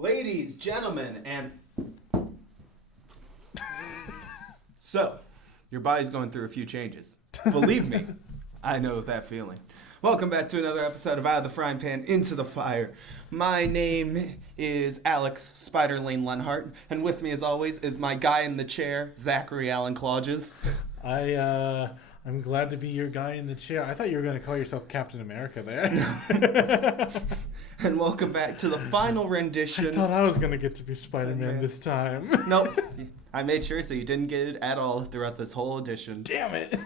Ladies, gentlemen, and so, your body's going through a few changes. Believe me, I know that feeling. Welcome back to another episode of Out of the Frying Pan Into the Fire. My name is Alex Spider-Lane Lenhart, and with me as always is my guy in the chair, Zachary Allen Clauges. I'm glad to be your guy in the chair. I thought you were going to call yourself Captain America there. And welcome back to the final rendition. I thought I was going to get to be Spider-Man this time. Nope. I made sure so you didn't get it at all throughout this whole edition. Damn it.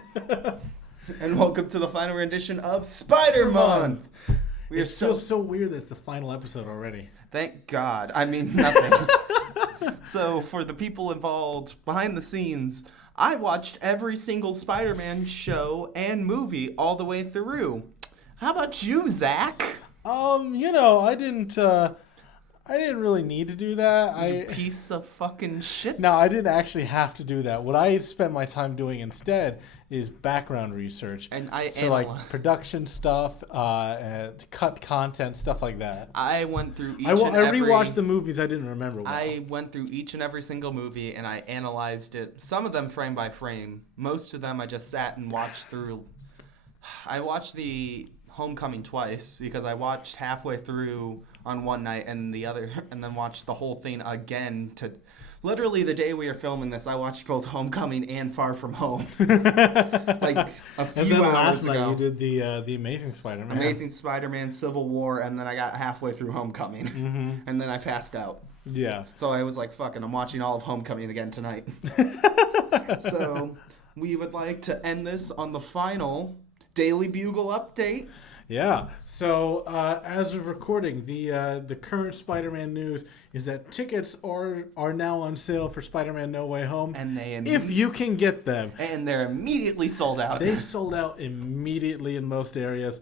And welcome to the final rendition of Spider-Month. It feels so weird that it's the final episode already. Thank God. I mean, nothing. So, for the people involved behind the scenes, I watched every single Spider-Man show and movie all the way through. How about you, Zach? I didn't really need to do that. You piece of fucking shit. No, I didn't actually have to do that. What I spent my time doing instead is background research. And like production stuff, cut content, stuff like that. I went through I rewatched the movies I didn't remember well. I went through each and every single movie and I analyzed it. Some of them frame by frame. Most of them I just sat and watched through. I watched the Homecoming twice because I watched halfway through on one night and then watched the whole thing again to literally the day we were filming this. I watched both Homecoming and Far From Home. Like a few and then hours last ago. night you did the Amazing Spider-Man. Amazing Spider-Man, Civil War, and then I got halfway through Homecoming, and then I passed out. Yeah. So I was like, "Fucking, I'm watching all of Homecoming again tonight." So we would like to end this on the final Daily Bugle update. Yeah. So as of recording, the current Spider-Man news is that tickets are now on sale for Spider-Man No Way Home, And if you can get them. And they're immediately sold out. They sold out immediately in most areas.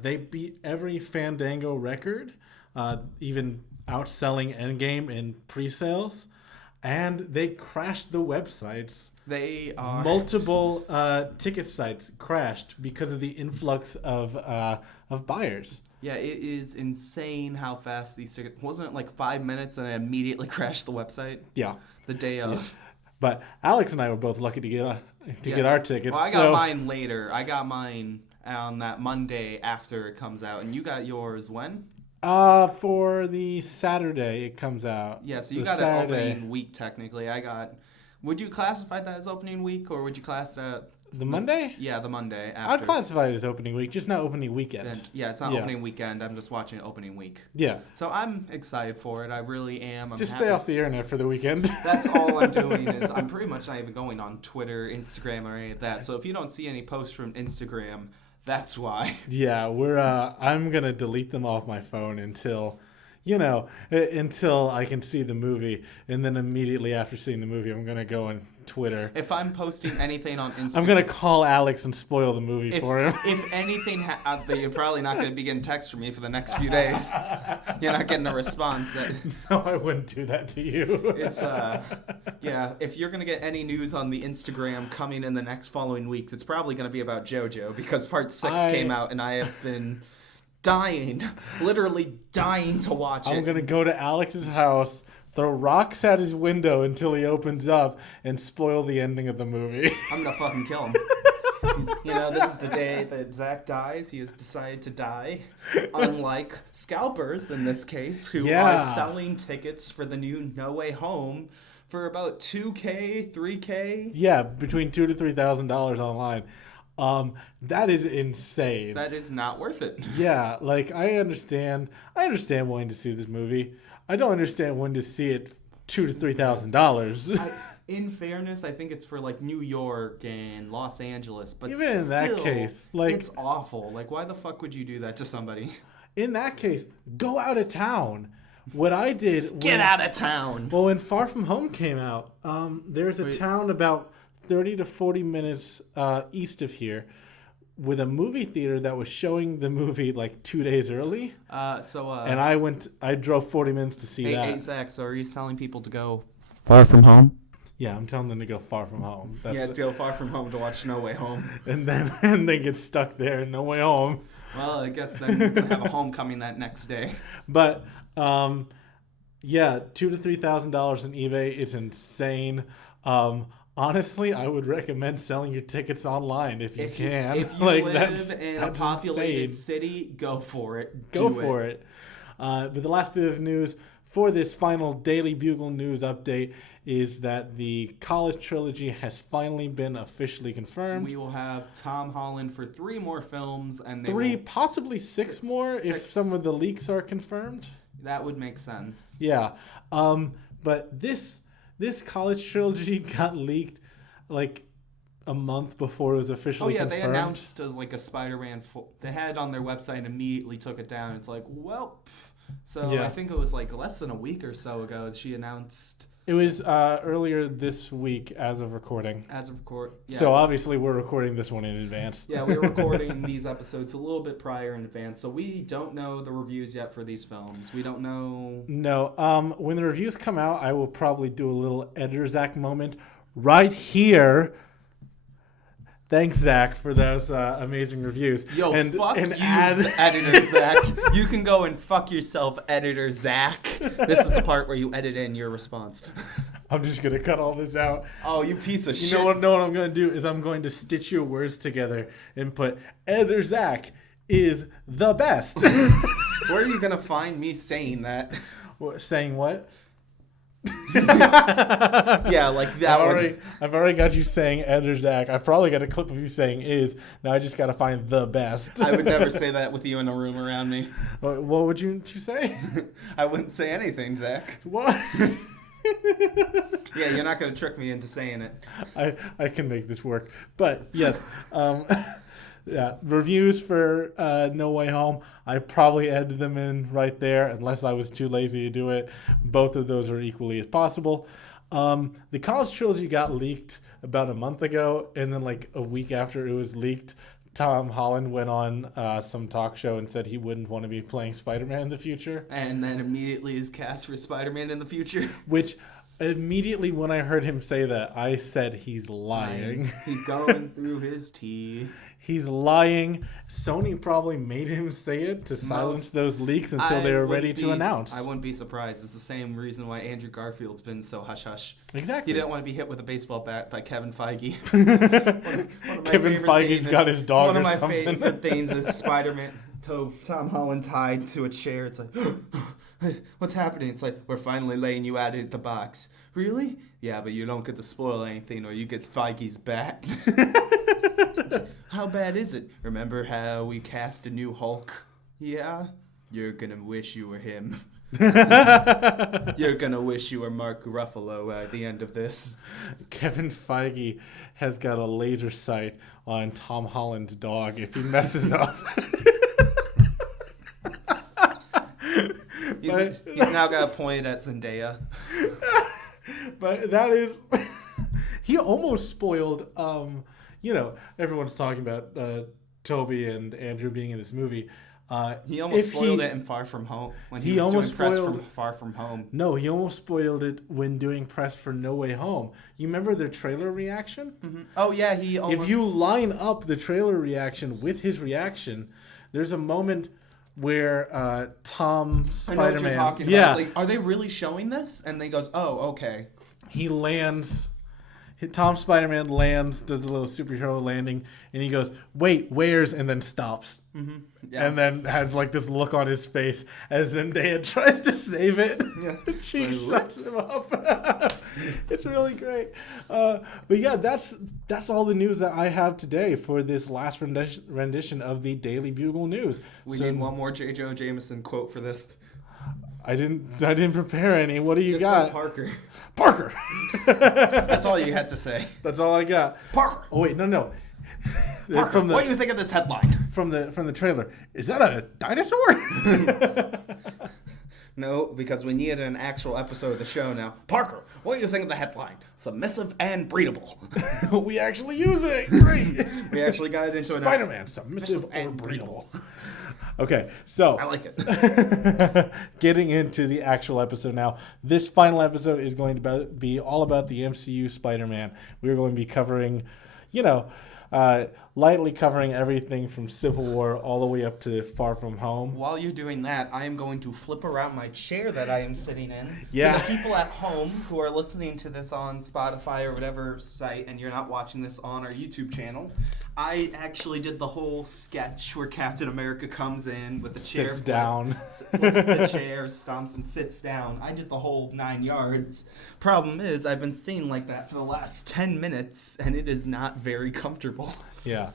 They beat every Fandango record, even outselling Endgame in pre-sales, and they crashed the websites. They are Multiple ticket sites crashed because of the influx of buyers. Yeah, it is insane how fast these tickets. Wasn't it like 5 minutes and I immediately crashed the website? Yeah. The day of. Yeah. But Alex and I were both lucky to get our tickets. Well, I got mine later. I got mine on that Monday after it comes out, and you got yours when? For the Saturday it comes out. Yeah, so you got an opening week technically. Would you classify that as opening week, or would you class that... The Monday? Yeah, the Monday after. I'd classify it as opening week, just not opening weekend. It's not opening weekend. I'm just watching opening week. Yeah. So I'm excited for it. I really am. Just stay off the internet for the weekend. That's all I'm doing is I'm pretty much not even going on Twitter, Instagram, or any of that. So if you don't see any posts from Instagram, that's why. Yeah, I'm going to delete them off my phone until I can see the movie, and then immediately after seeing the movie, I'm gonna go on Twitter. If I'm posting anything on Instagram, I'm gonna call Alex and spoil the movie for him. If anything, you're probably not gonna be getting texts from me for the next few days. You're not getting a response. No, I wouldn't do that to you. It's if you're gonna get any news on the Instagram coming in the next following weeks, it's probably gonna be about JoJo because Part 6 came out, and I have been literally dying to watch it. I'm going to go to Alex's house, throw rocks at his window until he opens up, and spoil the ending of the movie. I'm going to fucking kill him. This is the day that Zach dies. He has decided to die. Unlike scalpers, in this case, who are selling tickets for the new No Way Home for about $2,000, $3,000. Yeah, between $2,000 to $3,000 online. That is insane. That is not worth it. Yeah, like I understand wanting to see this movie. I don't understand wanting to see it $2,000 to $3,000. In fairness, I think it's for like New York and Los Angeles, but even in that case, like it's awful. Like, why the fuck would you do that to somebody? In that case, go out of town. What I did, get out of town. Well, when Far From Home came out, there's a town about 30 to 40 minutes east of here with a movie theater that was showing the movie like 2 days early. And I drove 40 minutes to see that. Hey, Zach, so are you telling people to go Far From Home? Yeah, I'm telling them to go Far From Home. To go Far From Home to watch No Way Home. and then get stuck there, No Way Home. Well, I guess then you can have a homecoming that next day. But Yeah, $2,000 to $3,000 in eBay. It's insane. Honestly, I would recommend selling your tickets online if you can. If you live in a populated city, go for it. Go for it. But the last bit of news for this final Daily Bugle news update is that the college trilogy has finally been officially confirmed. We will have Tom Holland for 3 more films, and possibly six more if some of the leaks are confirmed. That would make sense. Yeah. But this college trilogy got leaked like a month before it was officially confirmed. They announced a Spider-Man. They had it on their website and immediately took it down. It's like, well, I think it was like less than a week or so ago she announced. It was earlier this week as of recording. Yeah. So obviously we're recording this one in advance. Yeah, we're recording these episodes a little bit prior in advance. So we don't know the reviews yet for these films. We don't know. No. When the reviews come out, I will probably do a little editor Zach moment right here. Thanks, Zach, for those amazing reviews. Fuck you, editor Zach. You can go and fuck yourself, editor Zach. This is the part where you edit in your response. I'm just going to cut all this out. Oh, you piece of shit. You know what I'm going to do is I'm going to stitch your words together and put editor Zach is the best. Where are you going to find me saying that? Saying what? Yeah, like that. I've already got you saying editor Zach. I've probably got a clip of you saying is. Now I just got to find the best. I would never say that with you in a room around me. What would you say? I wouldn't say anything, Zach. What? Yeah, you're not going to trick me into saying it. I can make this work. But yes, yeah, reviews for No Way Home. I probably edited them in right there unless I was too lazy to do it. Both of those are equally as possible. The college trilogy got leaked about a month ago, and then like a week after it was leaked, Tom Holland went on some talk show and said he wouldn't want to be playing Spider-Man in the future. And then immediately is cast for Spider-Man in the future. Which immediately when I heard him say that, I said he's lying. He's going through his teeth. He's lying. Sony probably made him say it to silence those leaks until they were ready to announce. I wouldn't be surprised. It's the same reason why Andrew Garfield's been so hush-hush. Exactly. He didn't want to be hit with a baseball bat by Kevin Feige. Kevin Feige's got his dog or something. One of my favorite things is Spider-Man, Tom Holland tied to a chair. It's like, what's happening? It's like, we're finally letting you out of the box. Really? Yeah, but you don't get to spoil anything or you get Feige's bat. How bad is it? Remember how we cast a new Hulk? Yeah? You're gonna wish you were him. You're gonna wish you were Mark Ruffalo at the end of this. Kevin Feige has got a laser sight on Tom Holland's dog if he messes up. He's now got a point at Zendaya. But that is... he almost spoiled... everyone's talking about Toby and Andrew being in this movie. He almost spoiled it in Far From Home when he was doing press for Far From Home. No, he almost spoiled it when doing press for No Way Home. You remember their trailer reaction? Mm-hmm. Oh yeah, If you line up the trailer reaction with his reaction, there's a moment where Tom Spider-Man... I know what you're talking about. Yeah. Like, are they really showing this? And they goes, oh, okay. He lands... Tom Spider-Man lands, does a little superhero landing, and he goes, wait, where's, and then stops. Mm-hmm. Yeah. And then has like this look on his face as Zendaya tries to save it. Yeah. She shuts him up. It's really great. But yeah, that's all the news that I have today for this last rendition of the Daily Bugle News. We need one more J. Jonah Jameson quote for this. I didn't prepare any. What do you got? Parker. That's all you had to say. That's all I got. Parker. Oh wait, no. Parker, what do you think of this headline? From the trailer. Is that a dinosaur? No, because we needed an actual episode of the show now. Parker, what do you think of the headline? Submissive and breedable. We actually use it. Great. We actually got it into Spider-Man, submissive and breedable. Okay, so I like it. Getting into the actual episode now. This final episode is going to be all about the MCU Spider-Man. We're going to be covering, lightly covering everything from Civil War all the way up to Far From Home. While you're doing that, I am going to flip around my chair that I am sitting in. Yeah. For the people at home who are listening to this on Spotify or whatever site, and you're not watching this on our YouTube channel, I actually did the whole sketch where Captain America comes in with the chair, Sits down, flips the chair, stomps and sits down. I did the whole 9 yards. Problem is, I've been sitting like that for the last 10 minutes, and it is not very comfortable. Yeah.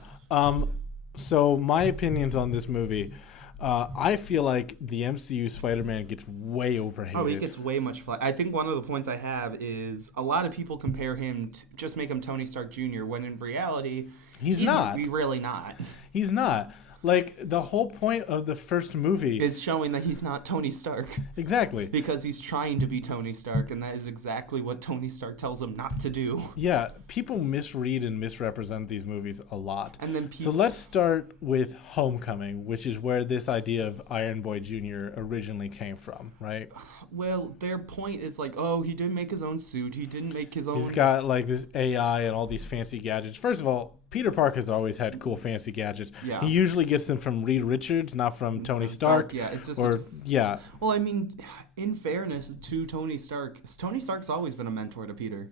So my opinions on this movie, I feel like the MCU Spider-Man gets way overhated. Oh, he gets way much flack. I think one of the points I have is a lot of people compare him to just make him Tony Stark Jr. when in reality he's not. Really not. He's not. Like, the whole point of the first movie is showing that he's not Tony Stark. Exactly. Because he's trying to be Tony Stark, and that is exactly what Tony Stark tells him not to do. Yeah, people misread and misrepresent these movies a lot. And then So let's start with Homecoming, which is where this idea of Iron Boy Jr. originally came from, right? Well, their point is like, oh, he didn't make his own suit. He didn't make his own... He's got, like, this AI and all these fancy gadgets. First of all, Peter Parker's always had cool fancy gadgets. Yeah. He usually gets them from Reed Richards, not from Tony Stark. Yeah, it's just... Yeah. Well, I mean, in fairness to Tony Stark's always been a mentor to Peter.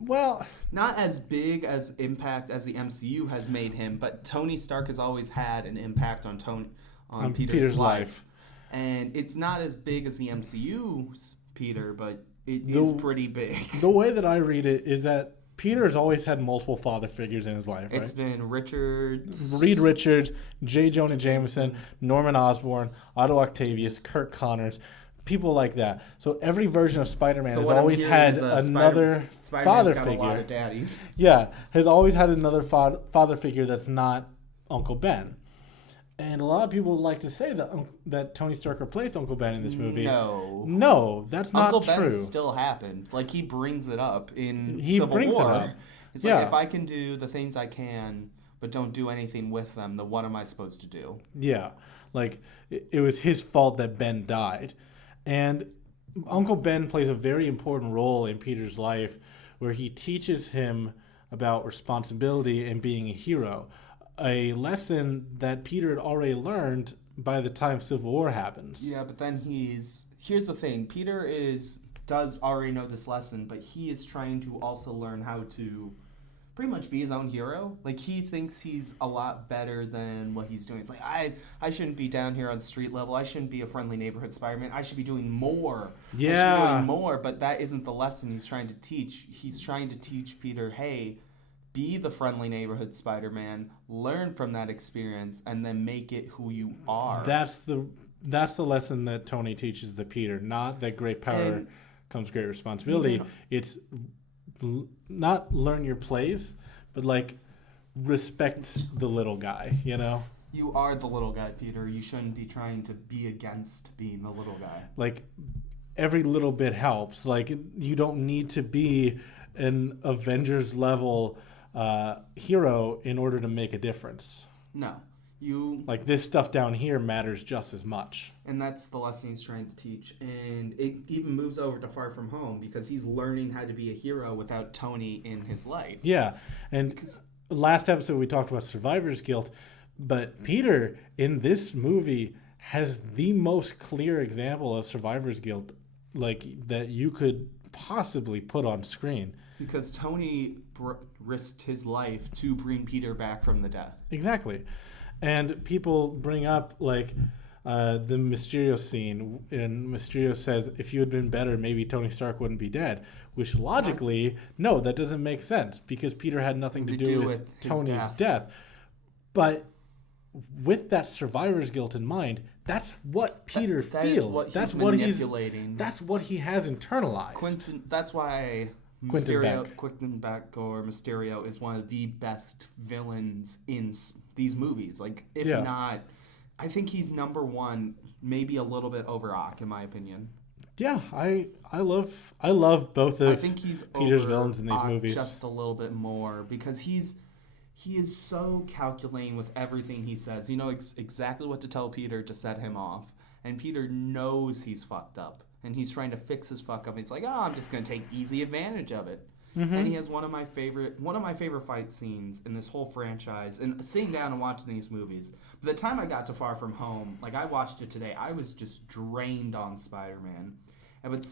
Well... Not as big as impact as the MCU has made him, but Tony Stark has always had an impact on Peter's life. And it's not as big as the MCU's Peter, but it is pretty big. The way that I read it is that Peter's always had multiple father figures in his life, right? It's been Reed Richards, J. Jonah Jameson, Norman Osborn, Otto Octavius, Kirk Connors, people like that. So every version of Spider-Man has always had another father figure. A lot of daddies. Yeah, has always had another father figure that's not Uncle Ben. And a lot of people like to say that Tony Stark replaced Uncle Ben in this movie. No, that's not true. Uncle Ben still happened. Like, he brings it up in Civil War. It's like, if I can do the things I can, but don't do anything with them, then what am I supposed to do? Yeah, like, it was his fault that Ben died. And Uncle Ben plays a very important role in Peter's life where he teaches him about responsibility and being a hero. A lesson that Peter had already learned by the time Civil War happens. Yeah, but then here's the thing. Peter does already know this lesson, but he is trying to also learn how to pretty much be his own hero. Like, he thinks he's a lot better than what he's doing. It's like, I shouldn't be down here on street level. I shouldn't be a friendly neighborhood Spider-Man. I should be doing more. Yeah. I should be doing more, but that isn't the lesson he's trying to teach. He's trying to teach Peter, hey, be the friendly neighborhood Spider-Man, learn from that experience, and then make it who you are. That's the lesson that Tony teaches the Peter. Not that great power comes great responsibility. It's not learn your place, but like respect the little guy, you know? You are the little guy, Peter. You shouldn't be trying to be against being the little guy. Like, every little bit helps. Like, you don't need to be an Avengers level hero in order to make a difference. No. Like, this stuff down here matters just as much. And that's the lesson he's trying to teach. And it even moves over to Far From Home because he's learning how to be a hero without Tony in his life. Yeah. And last episode we talked about survivor's guilt, but Peter in this movie has the most clear example of survivor's guilt like that you could possibly put on screen. Because Tony risked his life to bring Peter back from the dead. Exactly. And people bring up, like, the Mysterio scene, and Mysterio says, if you had been better, maybe Tony Stark wouldn't be dead. Which, logically, no, that doesn't make sense, because Peter had nothing to do with Tony's death. But with that survivor's guilt in mind, that's what Peter feels. That's what manipulating. That's what he has internalized. That's why... Quentin Beck or Mysterio is one of the best villains in these movies. Like, if not, I think he's number one, maybe a little bit over Ock, in my opinion. Yeah, I love both of Peter's villains in these movies. Just a little bit more because he is so calculating with everything he says. You know exactly what to tell Peter to set him off, and Peter knows he's fucked up. And he's trying to fix his fuck up. He's like, I'm just going to take easy advantage of it. and he has one of my favorite fight scenes in this whole franchise. And sitting down and watching these movies, by the time I got to Far From Home, like I watched it today, I was just drained on Spider-Man.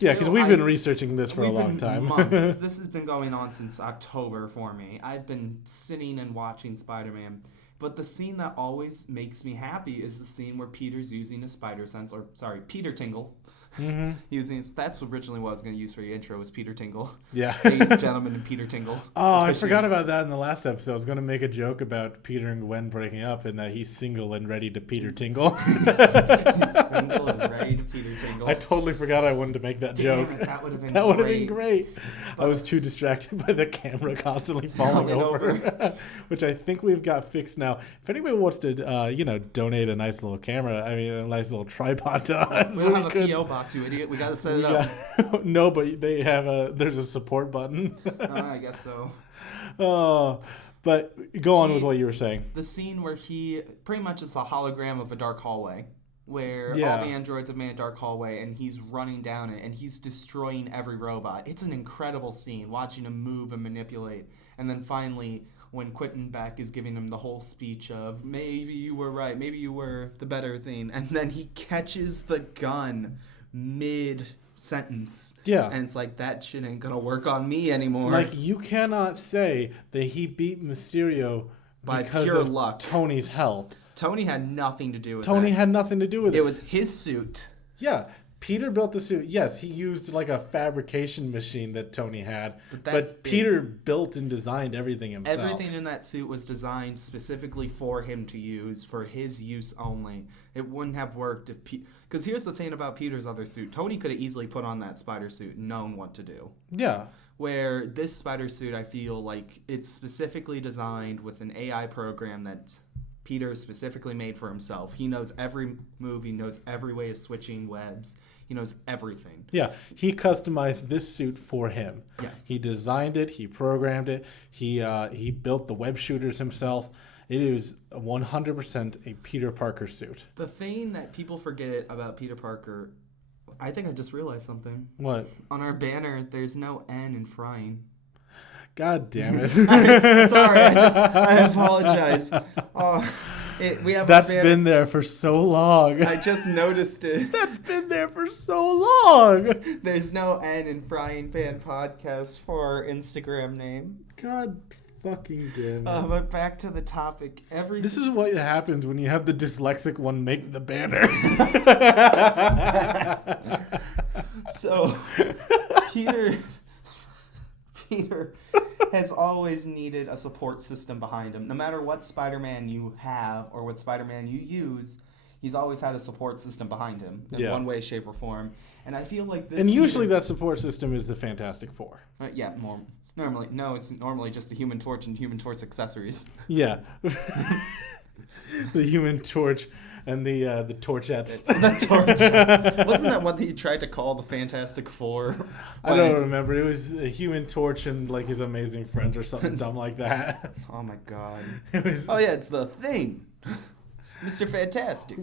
Yeah, because we've been researching this for a long time. Months. This has been going on since October for me. I've been sitting and watching Spider-Man. But the scene that always makes me happy is the scene where Peter's using a spider sense, Peter Tingle. That's originally what I was going to use for the intro, was Peter Tingle. Yeah. Ladies, gentlemen, and Peter Tingles. Oh, I forgot about that in the last episode. I was going to make a joke about Peter and Gwen breaking up and that he's single and ready to Peter Tingle. He's single and ready to Peter Tingle. I totally forgot I wanted to make that joke. That would have been That would have been great. I was too distracted by the camera constantly falling over. Which I think we've got fixed now. If anybody wants to, donate a nice little camera, a nice little tripod to us. We don't have a P.O. box, you idiot. We got to set it up. No, but they have there's a support button. I guess so. But go on with what you were saying. The scene where he pretty much is a hologram of a dark hallway, where all the androids have made a dark hallway, and he's running down it, and he's destroying every robot. It's an incredible scene, watching him move and manipulate. And then finally, when Quentin Beck is giving him the whole speech of, maybe you were right, maybe you were the better thing, and then he catches the gun mid-sentence. Yeah. And it's like, that shit ain't gonna work on me anymore. Like, you cannot say that he beat Mysterio by because pure of luck. Tony's help. Tony had nothing to do with Tony had nothing to do with it. It was his suit. Yeah. Peter built the suit. Yes, he used like a fabrication machine that Tony had. But Peter built and designed everything himself. Everything in that suit was designed specifically for him to use, for his use only. It wouldn't have worked if because here's the thing about Peter's other suit. Tony could have easily put on that spider suit and known what to do. Yeah. Where this spider suit, I feel like it's specifically designed with an AI program that Peter specifically made for himself. He knows every move. He knows every way of switching webs. He knows everything. Yeah, he customized this suit for him. Yes. He designed it. He programmed it. He built the web shooters himself. It is 100% a Peter Parker suit. The thing that people forget about Peter Parker, I think I just realized something. What? On our banner, there's no N in frying. God damn it. Sorry, I apologize. That's been there for so long. I just noticed it. That's been there for so long. There's no N in Frying Pan Podcast for our Instagram name. God fucking damn it. But back to the topic. This is what happens when you have the dyslexic one make the banner. So, Peter has always needed a support system behind him. No matter what Spider-Man you have or what Spider-Man you use, he's always had a support system behind him in one way, shape, or form. And I feel like this... And usually that support system is the Fantastic Four. It's normally just the Human Torch and Human Torch accessories. Yeah. The Human Torch and the Torchettes. The Torch. Wasn't that what he tried to call the Fantastic Four? I don't remember. It was a Human Torch and like his amazing friends or something dumb like that. Oh my god. It's the Thing. Mr. Fantastic.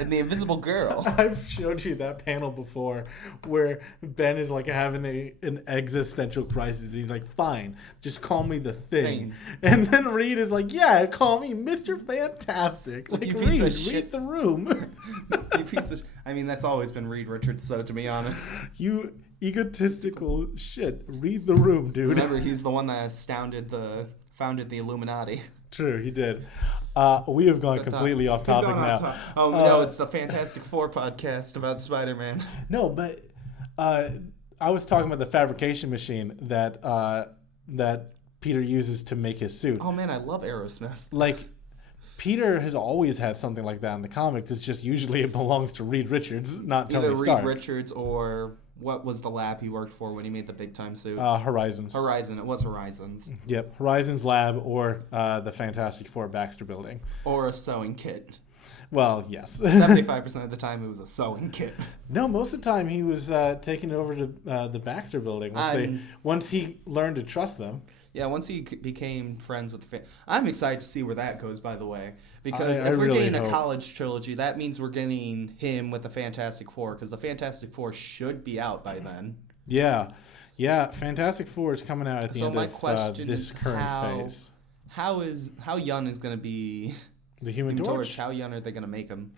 And the Invisible Girl. I've showed you that panel before where Ben is like having an existential crisis. He's like, fine, just call me the Thing. And then Reed is like, yeah, call me Mr. Fantastic. Like, read the room. You piece of that's always been Reed Richards, so to be honest. You egotistical shit. Read the room, dude. Remember, he's the one that founded the Illuminati. True, he did. We have gone completely off topic now. No, it's the Fantastic Four podcast about Spider-Man. No, but I was talking about the fabrication machine that Peter uses to make his suit. Oh man, I love Aerosmith. Like, Peter has always had something like that in the comics. It's just usually it belongs to Reed Richards, not Tony Stark. Either Reed Richards or... What was the lab he worked for when he made the big time suit? Horizons. Horizon. It was Horizons. Yep. Horizons lab or the Fantastic Four Baxter building. Or a sewing kit. Well, yes. 75% of the time it was a sewing kit. No, most of the time he was taking over to the Baxter building once he learned to trust them. Yeah, once he became friends with the I'm excited to see where that goes, by the way. Because if we're getting a college trilogy, that means we're getting him with the Fantastic Four, because the Fantastic Four should be out by then. Yeah. Yeah, Fantastic Four is coming out at the So end my of question this is current phase. how young is going to be The Human Torch? How young are they going to make him?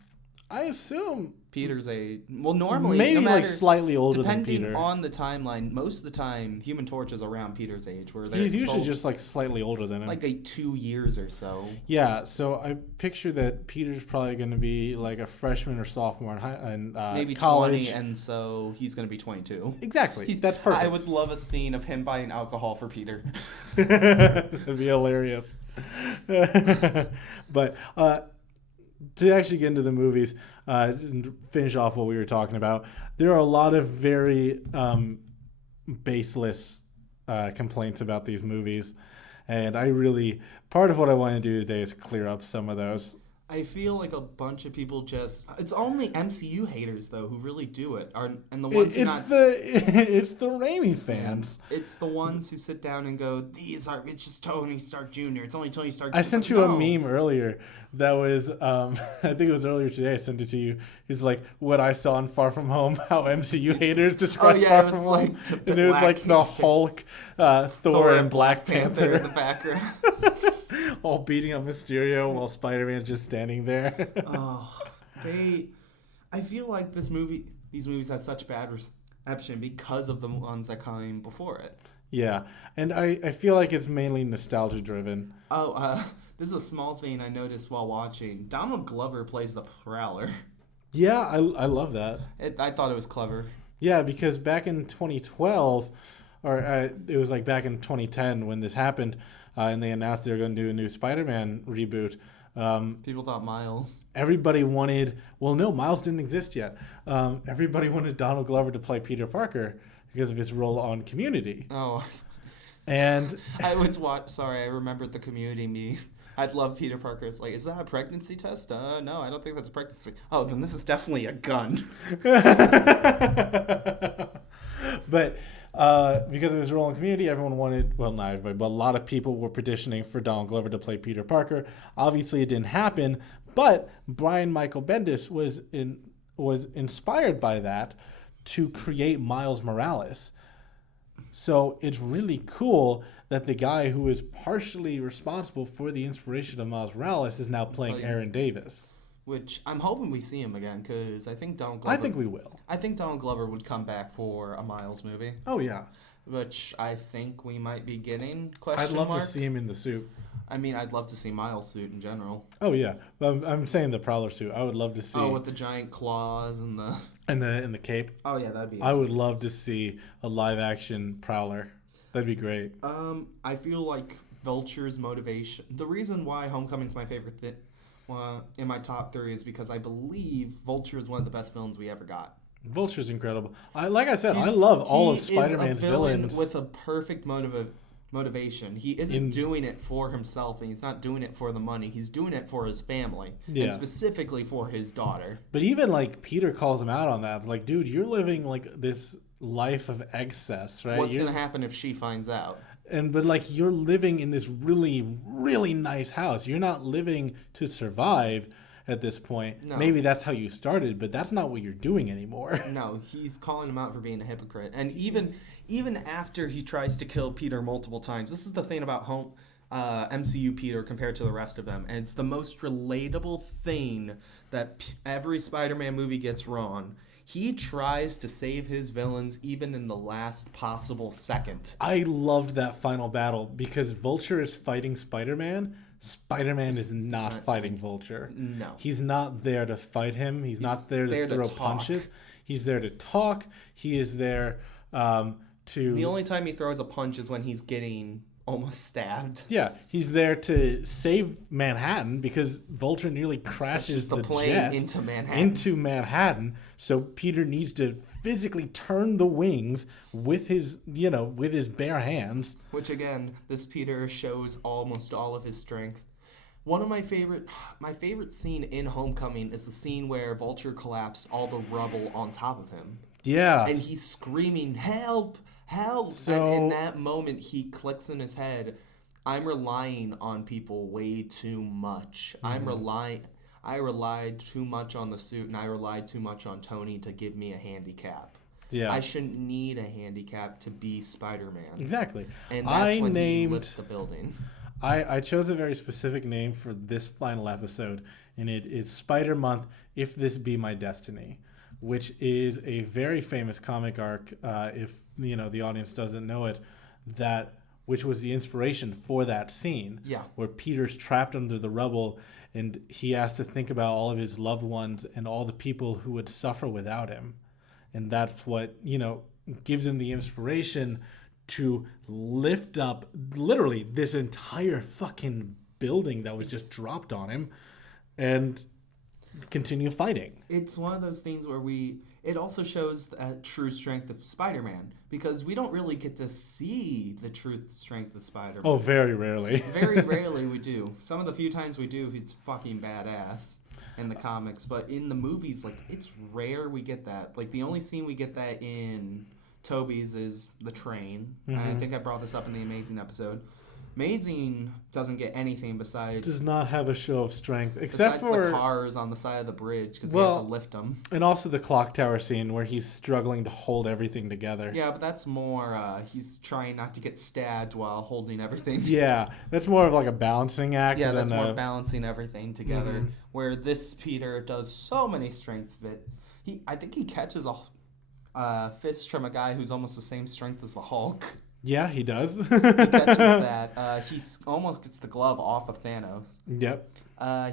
I assume Peter's age. Well, normally, maybe no matter, like slightly older than depending Peter. on the timeline, most of the time, Human Torch is around Peter's age. Where they're He's usually both just like slightly older than him. like 2 years or so. Yeah, so I picture that Peter's probably going to be like a freshman or sophomore in Maybe college. 20, and so he's going to be 22. Exactly. That's perfect. I would love a scene of him buying alcohol for Peter. That'd be hilarious. But to actually get into the movies and finish off what we were talking about, there are a lot of very baseless complaints about these movies. And part of what I want to do today is clear up some of those. I feel like a bunch of people it's only MCU haters though who really do it, and the ones it's the Raimi fans. It's the ones who sit down and go, it's just Tony Stark Jr. It's only Tony Stark Jr. I sent you a meme earlier that was I think it was earlier today. I sent it to you. It's like what I saw in Far From Home, how MCU haters describe Far From Home, and it was like the Hulk, Thor, and Black Panther in the background. all beating up Mysterio while Spider-Man's just standing there. I feel like these movies had such bad reception because of the ones that came before it. Yeah, and I feel like it's mainly nostalgia driven. This is a small thing I noticed while watching. Donald Glover plays the Prowler. Yeah, I love that. I thought it was clever. Yeah, because back in 2012, or it was like back in 2010 when this happened, and they announced they were going to do a new Spider-Man reboot. People thought Miles. Everybody wanted... Well, no, Miles didn't exist yet. Everybody wanted Donald Glover to play Peter Parker because of his role on Community. Oh. And... I remembered the Community meme. I'd love Peter Parker. It's like, is that a pregnancy test? No, I don't think that's a pregnancy. Oh, then this is definitely a gun. But... because of his role in Community, everyone wanted, well, not everybody, but a lot of people were petitioning for Donald Glover to play Peter Parker. Obviously, it didn't happen, but Brian Michael Bendis was inspired by that to create Miles Morales. So it's really cool that the guy who is partially responsible for the inspiration of Miles Morales is now playing Aaron Davis. Which I'm hoping we see him again, because I think Donald Glover... I think we will. I think Donald Glover would come back for a Miles movie. Oh, yeah. Which I think we might be getting, I'd love to see him in the suit. I mean, I'd love to see Miles' suit in general. Oh, yeah. I'm saying the Prowler suit. I would love to see... Oh, with the giant claws and the... And the cape. Oh, yeah, that'd be... I would love to see a live-action Prowler. That'd be great. I feel like Vulture's motivation... The reason why Homecoming's my favorite thing... in my top 3 is because I believe Vulture is one of the best villains we ever got. Vulture's incredible. I love all of Spider-Man's villains. With a perfect motivation. He isn't doing it for himself, and he's not doing it for the money. He's doing it for his family, and specifically for his daughter. But even like Peter calls him out on that. Like, dude, you're living like this life of excess, right? What's going to happen if she finds out? But like you're living in this really, really nice house. You're not living to survive at this point. No. Maybe that's how you started, but that's not what you're doing anymore. No, he's calling him out for being a hypocrite. And even after he tries to kill Peter multiple times, this is the thing about MCU Peter compared to the rest of them. And it's the most relatable thing that every Spider-Man movie gets wrong. He tries to save his villains even in the last possible second. I loved that final battle because Vulture is fighting Spider-Man. Spider-Man is not fighting Vulture. No. He's not there to fight him. He's not there to throw punches. He's there to talk. He is there to... The only time he throws a punch is when he's getting almost stabbed. Yeah, he's there to save Manhattan because Vulture nearly crashes the plane jet into Manhattan. So Peter needs to physically turn the wings with his bare hands. Which again, this Peter shows almost all of his strength. One of my favorite scene in Homecoming is the scene where Vulture collapsed all the rubble on top of him. Yeah. And he's screaming, "Help! Help!" So, and in that moment, he clicks in his head, I'm relying on people way too much. Mm-hmm. I relied too much on the suit, and I relied too much on Tony to give me a handicap. Yeah. I shouldn't need a handicap to be Spider-Man. Exactly. And that's when he lifts the building. I chose a very specific name for this final episode, and it is Spider Month, If This Be My Destiny, which is a very famous comic arc, if the audience doesn't know it, which was the inspiration for that scene. Yeah. Where Peter's trapped under the rubble, and he has to think about all of his loved ones and all the people who would suffer without him. And that's what, gives him the inspiration to lift up literally this entire fucking building that was just dropped on him and continue fighting. It's one of those things where it also shows the true strength of Spider-Man, because we don't really get to see the true strength of Spider-Man. Oh, very rarely. Very rarely we do. Some of the few times we do, it's fucking badass in the comics. But in the movies, like, it's rare we get that. Like, the only scene we get that in Toby's is the train. Mm-hmm. I think I brought this up in the Amazing episode. Amazing doesn't get anything besides... Does not have a show of strength. Except for the cars on the side of the bridge, because we have to lift them. And also the clock tower scene where he's struggling to hold everything together. Yeah, but that's more... he's trying not to get stabbed while holding everything. Yeah, that's more of like a balancing act. Yeah, that's more balancing everything together. Mm-hmm. Where this Peter does so many strength that... I think he catches a fist from a guy who's almost the same strength as the Hulk. Yeah, he does. He catches that. He almost gets the glove off of Thanos. Yep.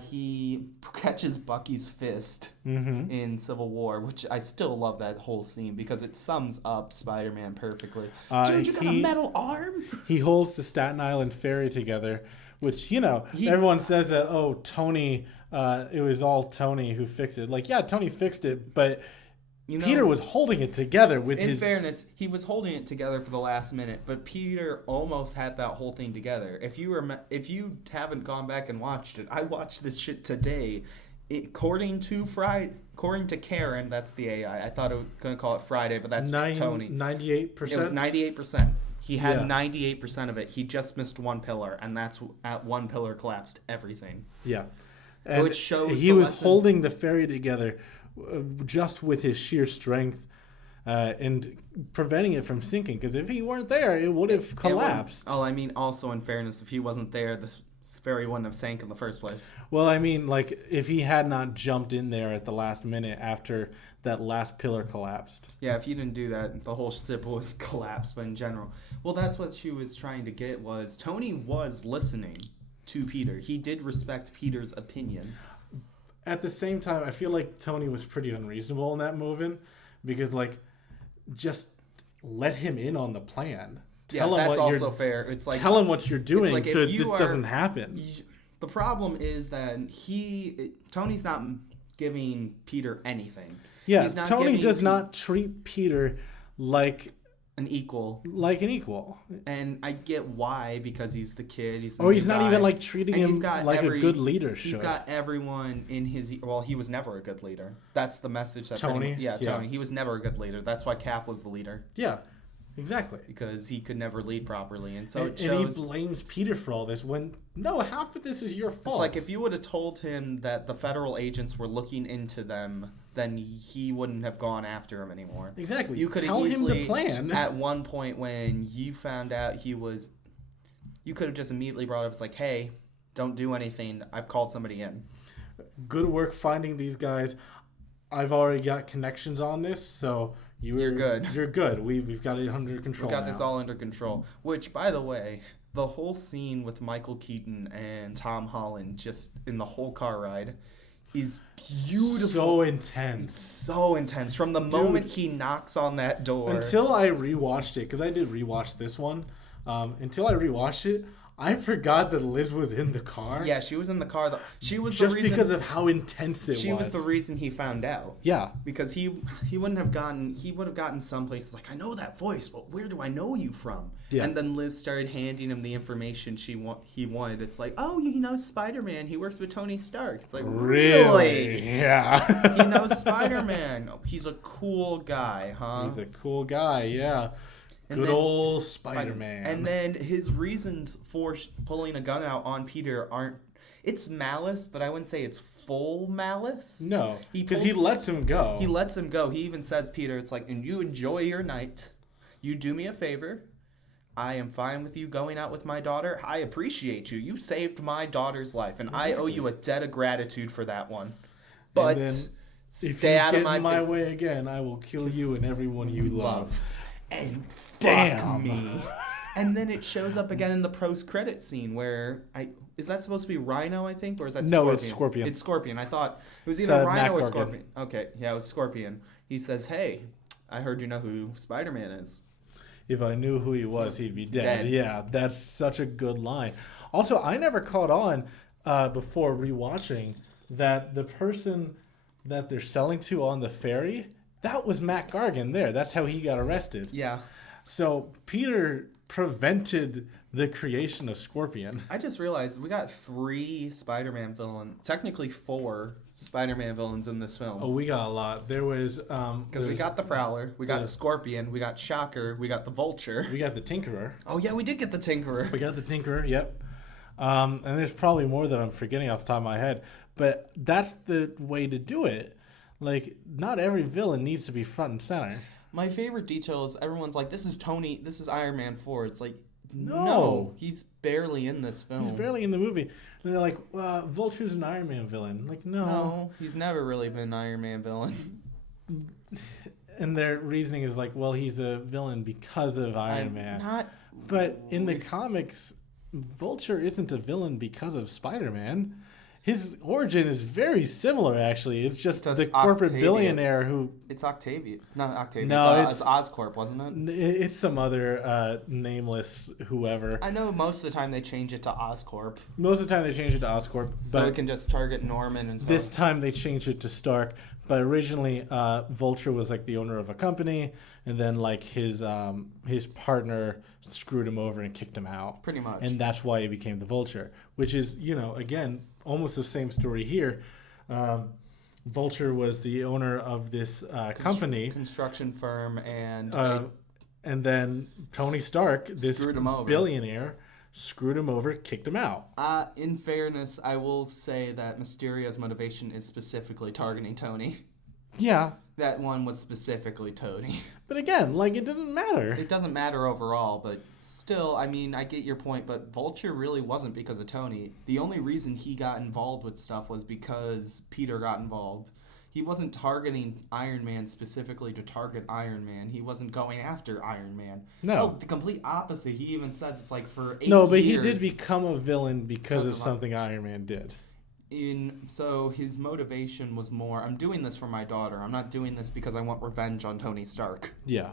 He catches Bucky's fist in Civil War, which I still love that whole scene because it sums up Spider-Man perfectly. Dude, you got a metal arm? He holds the Staten Island ferry together, which, everyone says that, Tony, it was all Tony who fixed it. Like, yeah, Tony fixed it, but... Peter was holding it together with In fairness, he was holding it together for the last minute, but Peter almost had that whole thing together. If you haven't gone back and watched it, I watched this shit today. According to Karen, that's the AI. I thought I was going to call it Friday, but that's Tony. 98%? It was 98%. He had 98% of it. He just missed one pillar, and that's at one pillar collapsed everything. Yeah. And which shows he was holding the ferry together just with his sheer strength and preventing it from sinking, because if he weren't there, it would have collapsed. Also in fairness, if he wasn't there, the ferry wouldn't have sank in the first place. Well, like, if he had not jumped in there at the last minute after that last pillar collapsed. Yeah, if he didn't do that, the whole ship was collapsed, but in general. Well, that's what she was trying to get, was Tony was listening to Peter. He did respect Peter's opinion. At the same time, I feel like Tony was pretty unreasonable in that moving, because, like, just let him in on the plan. Tell him that's also fair. It's like, tell him what you're doing like so this doesn't happen. The problem is that Tony's not giving Peter anything. Yeah, Tony does not treat Peter like an equal. And I get why, because he's the kid. He's not even like treating him like a good leader should. He's got everyone in his... Well, he was never a good leader. That's the message that... Tony? Tony. He was never a good leader. That's why Cap was the leader. Yeah, exactly. Because he could never lead properly. And so and he blames Peter for all this when... No, half of this is your fault. It's like, if you would have told him that the federal agents were looking into them, then he wouldn't have gone after him anymore. Exactly. You could tell him the plan. At one point when you found out he was... You could have just immediately brought up, it's like, hey, don't do anything. I've called somebody in. Good work finding these guys. I've already got connections on this, so... You're good. You're good. We've got it under control. We've got this all under control. Which, by the way, the whole scene with Michael Keaton and Tom Holland just in the whole car ride is beautiful. So intense. It's so intense. From the moment he knocks on that door. Until I rewatched it, because I did rewatch this one. Until I rewatched it, I forgot that Liz was in the car. Yeah, she was in the car. She was just the reason, because of how intense it was. She was the reason he found out. Yeah, because he wouldn't have gotten. He would have gotten some places like, I know that voice, but where do I know you from? Yeah. And then Liz started handing him the information he wanted. It's like, oh, he knows Spider-Man. He works with Tony Stark. It's like, really? Yeah. He knows Spider-Man. Oh, he's a cool guy, huh? He's a cool guy. Yeah. Good old Spider-Man. And then his reasons for pulling a gun out on Peter aren't... It's malice, but I wouldn't say it's full malice. No, because he lets him go. He lets him go. He even says, Peter, it's like, and you enjoy your night. You do me a favor. I am fine with you going out with my daughter. I appreciate you. You saved my daughter's life, and I owe you a debt of gratitude for that one. But stay out of my way again, I will kill you and everyone you love. And damn me. And then it shows up again in the post-credit scene where is that supposed to be Rhino, I think, or is that Scorpion? No, it's Scorpion. It's Scorpion. I thought it was either Rhino or Matt Scorpion. Okay, yeah, it was Scorpion. He says, "Hey, I heard you know who Spider-Man is." If I knew who he was, he'd be dead. Yeah, that's such a good line. Also, I never caught on before rewatching that the person that they're selling to on the ferry, that was Matt Gargan there. That's how he got arrested. Yeah. So Peter prevented the creation of Scorpion. I just realized we got 3 Spider-Man villains, technically 4 Spider-Man villains in this film. Oh, we got a lot. There was because we got the Prowler, we got Scorpion, we got Shocker, we got the Vulture, we got the Tinkerer. Oh yeah, we did get the Tinkerer. We got the Tinkerer. Yep. And there's probably more that I'm forgetting off the top of my head, but that's the way to do it. Like, not every villain needs to be front and center. My favorite detail is everyone's like, this is Tony, this is Iron Man 4. It's like, no, he's barely in this film. He's barely in the movie. And they're like, Vulture's an Iron Man villain. Like, no, he's never really been an Iron Man villain. And their reasoning is like, well, he's a villain because of Iron Man. But in the comics, Vulture isn't a villain because of Spider-Man. His origin is very similar, actually. It's just the corporate billionaire who... It's Octavius. Not Octavius. No, it's Oscorp, wasn't it? It's some other nameless whoever. I know most of the time they change it to Oscorp. Most of the time they change it to Oscorp. So it can just target Norman and stuff. This time they changed it to Stark. But originally, Vulture was like the owner of a company. And then like his partner screwed him over and kicked him out. Pretty much. And that's why he became the Vulture. Which is, again... almost the same story here. Vulture was the owner of this company, construction firm, and then Tony Stark, this billionaire, screwed him over, kicked him out. In fairness, I will say that Mysterio's motivation is specifically targeting Tony. Yeah. That one was specifically Tony. But again, it doesn't matter. It doesn't matter overall, but still, I mean, I get your point, but Vulture really wasn't because of Tony. The only reason he got involved with stuff was because Peter got involved. He wasn't targeting Iron Man specifically to target Iron Man. He wasn't going after Iron Man. No. The complete opposite. He even says it's like for 8 years. No, but he did become a villain because of something Iron Man did. So his motivation was more, I'm doing this for my daughter. I'm not doing this because I want revenge on Tony Stark. Yeah.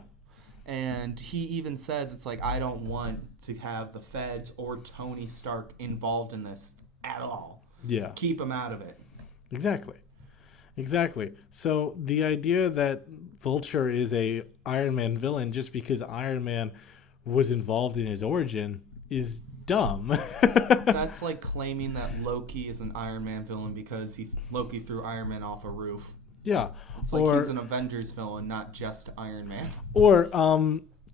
And he even says, it's like, I don't want to have the feds or Tony Stark involved in this at all. Yeah. Keep him out of it. Exactly. So the idea that Vulture is a Iron Man villain just because Iron Man was involved in his origin is dumb. That's like claiming that Loki is an Iron Man villain because Loki threw Iron Man off a roof. Yeah. It's like he's an Avengers villain, not just Iron Man. Or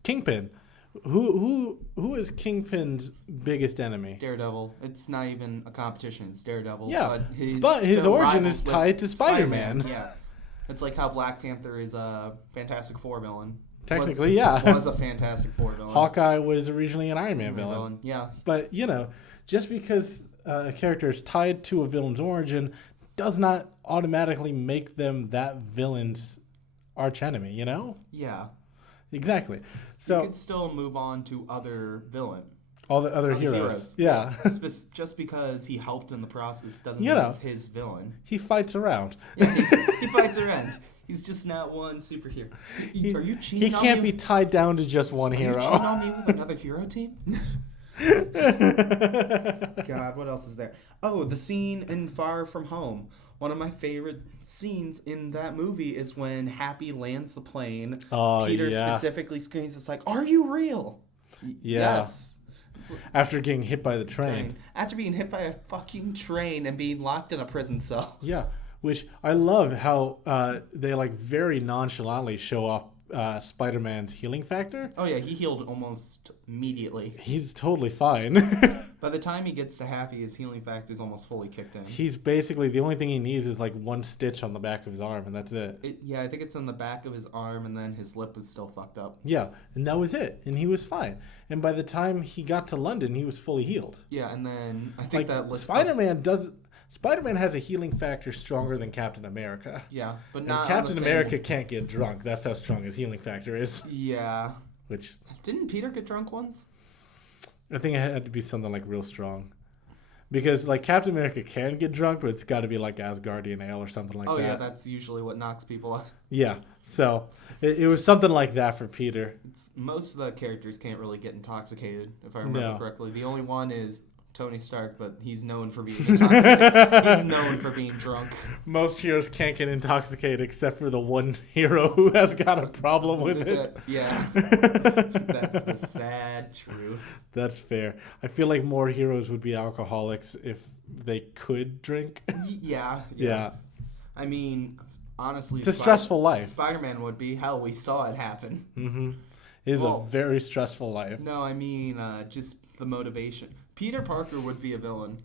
Kingpin. Who is Kingpin's biggest enemy? Daredevil. It's not even a competition. It's Daredevil. Yeah. But his origin is tied to Spider-Man. Yeah. It's like how Black Panther is a Fantastic Four villain. Technically, yeah. Was a Fantastic Four villain. Hawkeye was originally an Iron Man villain. Yeah. But, just because a character is tied to a villain's origin does not automatically make them that villain's archenemy, Yeah. Exactly. So you could still move on to other villain. All the other heroes. Yeah. Just because he helped in the process doesn't mean he's his villain. He fights around. Yeah, he fights around. He's just not one superhero. Are you cheating on me? He can't be tied down to just one hero. Are you cheating on me with another hero team? God, what else is there? Oh, the scene in Far From Home. One of my favorite scenes in that movie is when Happy lands the plane. Oh, Peter specifically screams, it's like, are you real? Yeah. Yes. After getting hit by the train. After being hit by a fucking train and being locked in a prison cell. Yeah. Which I love how they very nonchalantly show off Spider-Man's healing factor. Oh yeah, he healed almost immediately. He's totally fine. By the time he gets to Happy, his healing factor is almost fully kicked in. He's basically, the only thing he needs is like one stitch on the back of his arm, and that's it. I think it's in the back of his arm, and then his lip is still fucked up. Yeah, and that was it. And he was fine. And by the time he got to London, he was fully healed. Yeah, and then I think that Spider-Man has a healing factor stronger than Captain America. Yeah, but and not Captain America can't get drunk. That's how strong his healing factor is. Yeah. Which didn't Peter get drunk once? I think it had to be something like real strong. Because like Captain America can get drunk, but it's got to be like Asgardian ale or something like that. Oh yeah, that's usually what knocks people up. Yeah, so it was something like that for Peter. Most of the characters can't really get intoxicated, if I remember correctly. The only one is Tony Stark, but he's known for being intoxicated. He's known for being drunk. Most heroes can't get intoxicated except for the one hero who has got a problem with it. Yeah. That's the sad truth. That's fair. I feel like more heroes would be alcoholics if they could drink. Yeah. I mean, honestly, it's a stressful life. Spider-Man would be. Hell, we saw it happen. Mm-hmm. It is a very stressful life. No, I mean, just the motivation. Peter Parker would be a villain.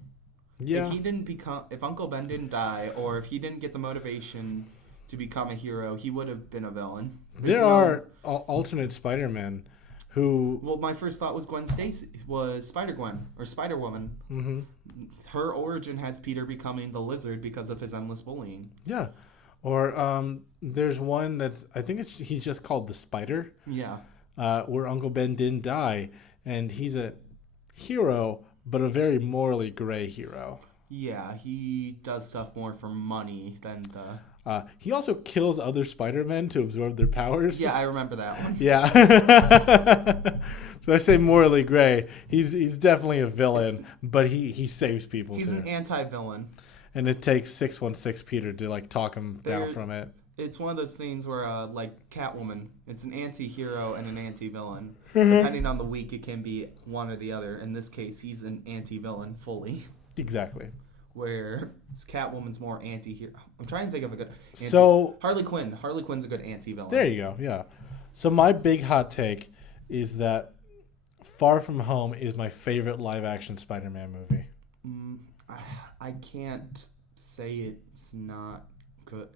Yeah. If Uncle Ben didn't die, or if he didn't get the motivation to become a hero, he would have been a villain. There are alternate Spider-Men who... Well, my first thought was Spider-Gwen, or Spider-Woman. Mm-hmm. Her origin has Peter becoming the Lizard because of his endless bullying. Yeah. Or there's one that's... I think he's just called the Spider. Yeah. Where Uncle Ben didn't die, and he's a hero, but a very morally gray hero. Yeah, he does stuff more for money than the... He also kills other Spider-Men to absorb their powers. Yeah, I remember that one. Yeah. So I say morally gray. He's definitely a villain, but he saves people. He's an anti-villain. And it takes 616 Peter to like talk him down from it. It's one of those things where, like Catwoman, it's an anti-hero and an anti-villain. Depending on the week, it can be one or the other. In this case, he's an anti-villain fully. Exactly. Where Catwoman's more anti-hero. I'm trying to think of a good... Harley Quinn. Harley Quinn's a good anti-villain. There you go, yeah. So my big hot take is that Far From Home is my favorite live-action Spider-Man movie. I can't say it's not good.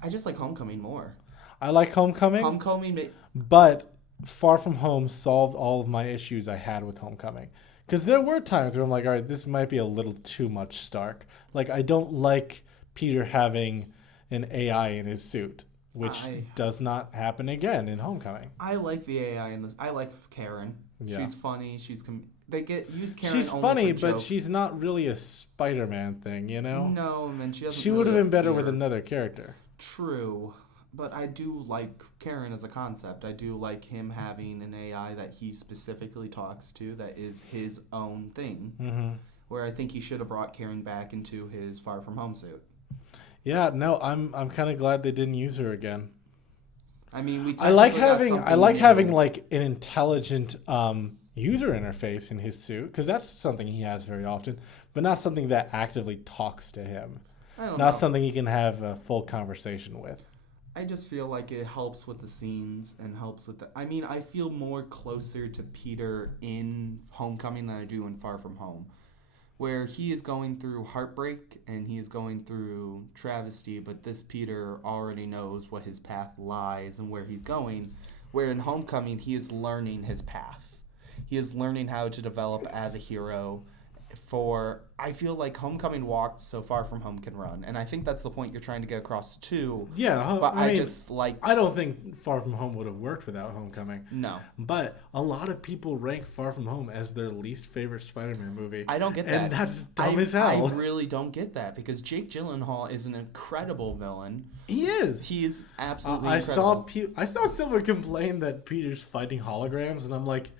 I just like Homecoming more. I like Homecoming. But Far From Home solved all of my issues I had with Homecoming. Because there were times where I'm like, all right, this might be a little too much Stark. Like, I don't like Peter having an AI in his suit, which does not happen again in Homecoming. I like the AI in this. I like Karen. Yeah. She's funny. They use Karen. She's funny, but she's not really a Spider-Man thing, you know? No, man, she doesn't. She would have been better with another character. True, but I do like Karen as a concept. I do like him having an AI that he specifically talks to that is his own thing. Mm-hmm. Where I think he should have brought Karen back into his Far From Home suit. Yeah, no, I'm kind of glad they didn't use her again. I mean, I like having like an intelligent user interface in his suit, because that's something he has very often, but not something that actively talks to him. Not something he can have a full conversation with. I just feel like it helps with the scenes and helps with I mean, I feel more closer to Peter in Homecoming than I do in Far From Home, where he is going through heartbreak and he is going through travesty, but this Peter already knows what his path lies and where he's going, where in Homecoming he is learning his path. He is learning how to develop as a hero. I feel like Homecoming walked so Far From Home can run, and I think that's the point you're trying to get across too. Yeah, but I don't think Far From Home would have worked without Homecoming. No, but a lot of people rank Far From Home as their least favorite Spider-Man movie. I don't get that, and that's dumb as hell. I really don't get that, because Jake Gyllenhaal is an incredible villain. He is. He is absolutely incredible. I saw someone complain that Peter's fighting holograms, and I'm like,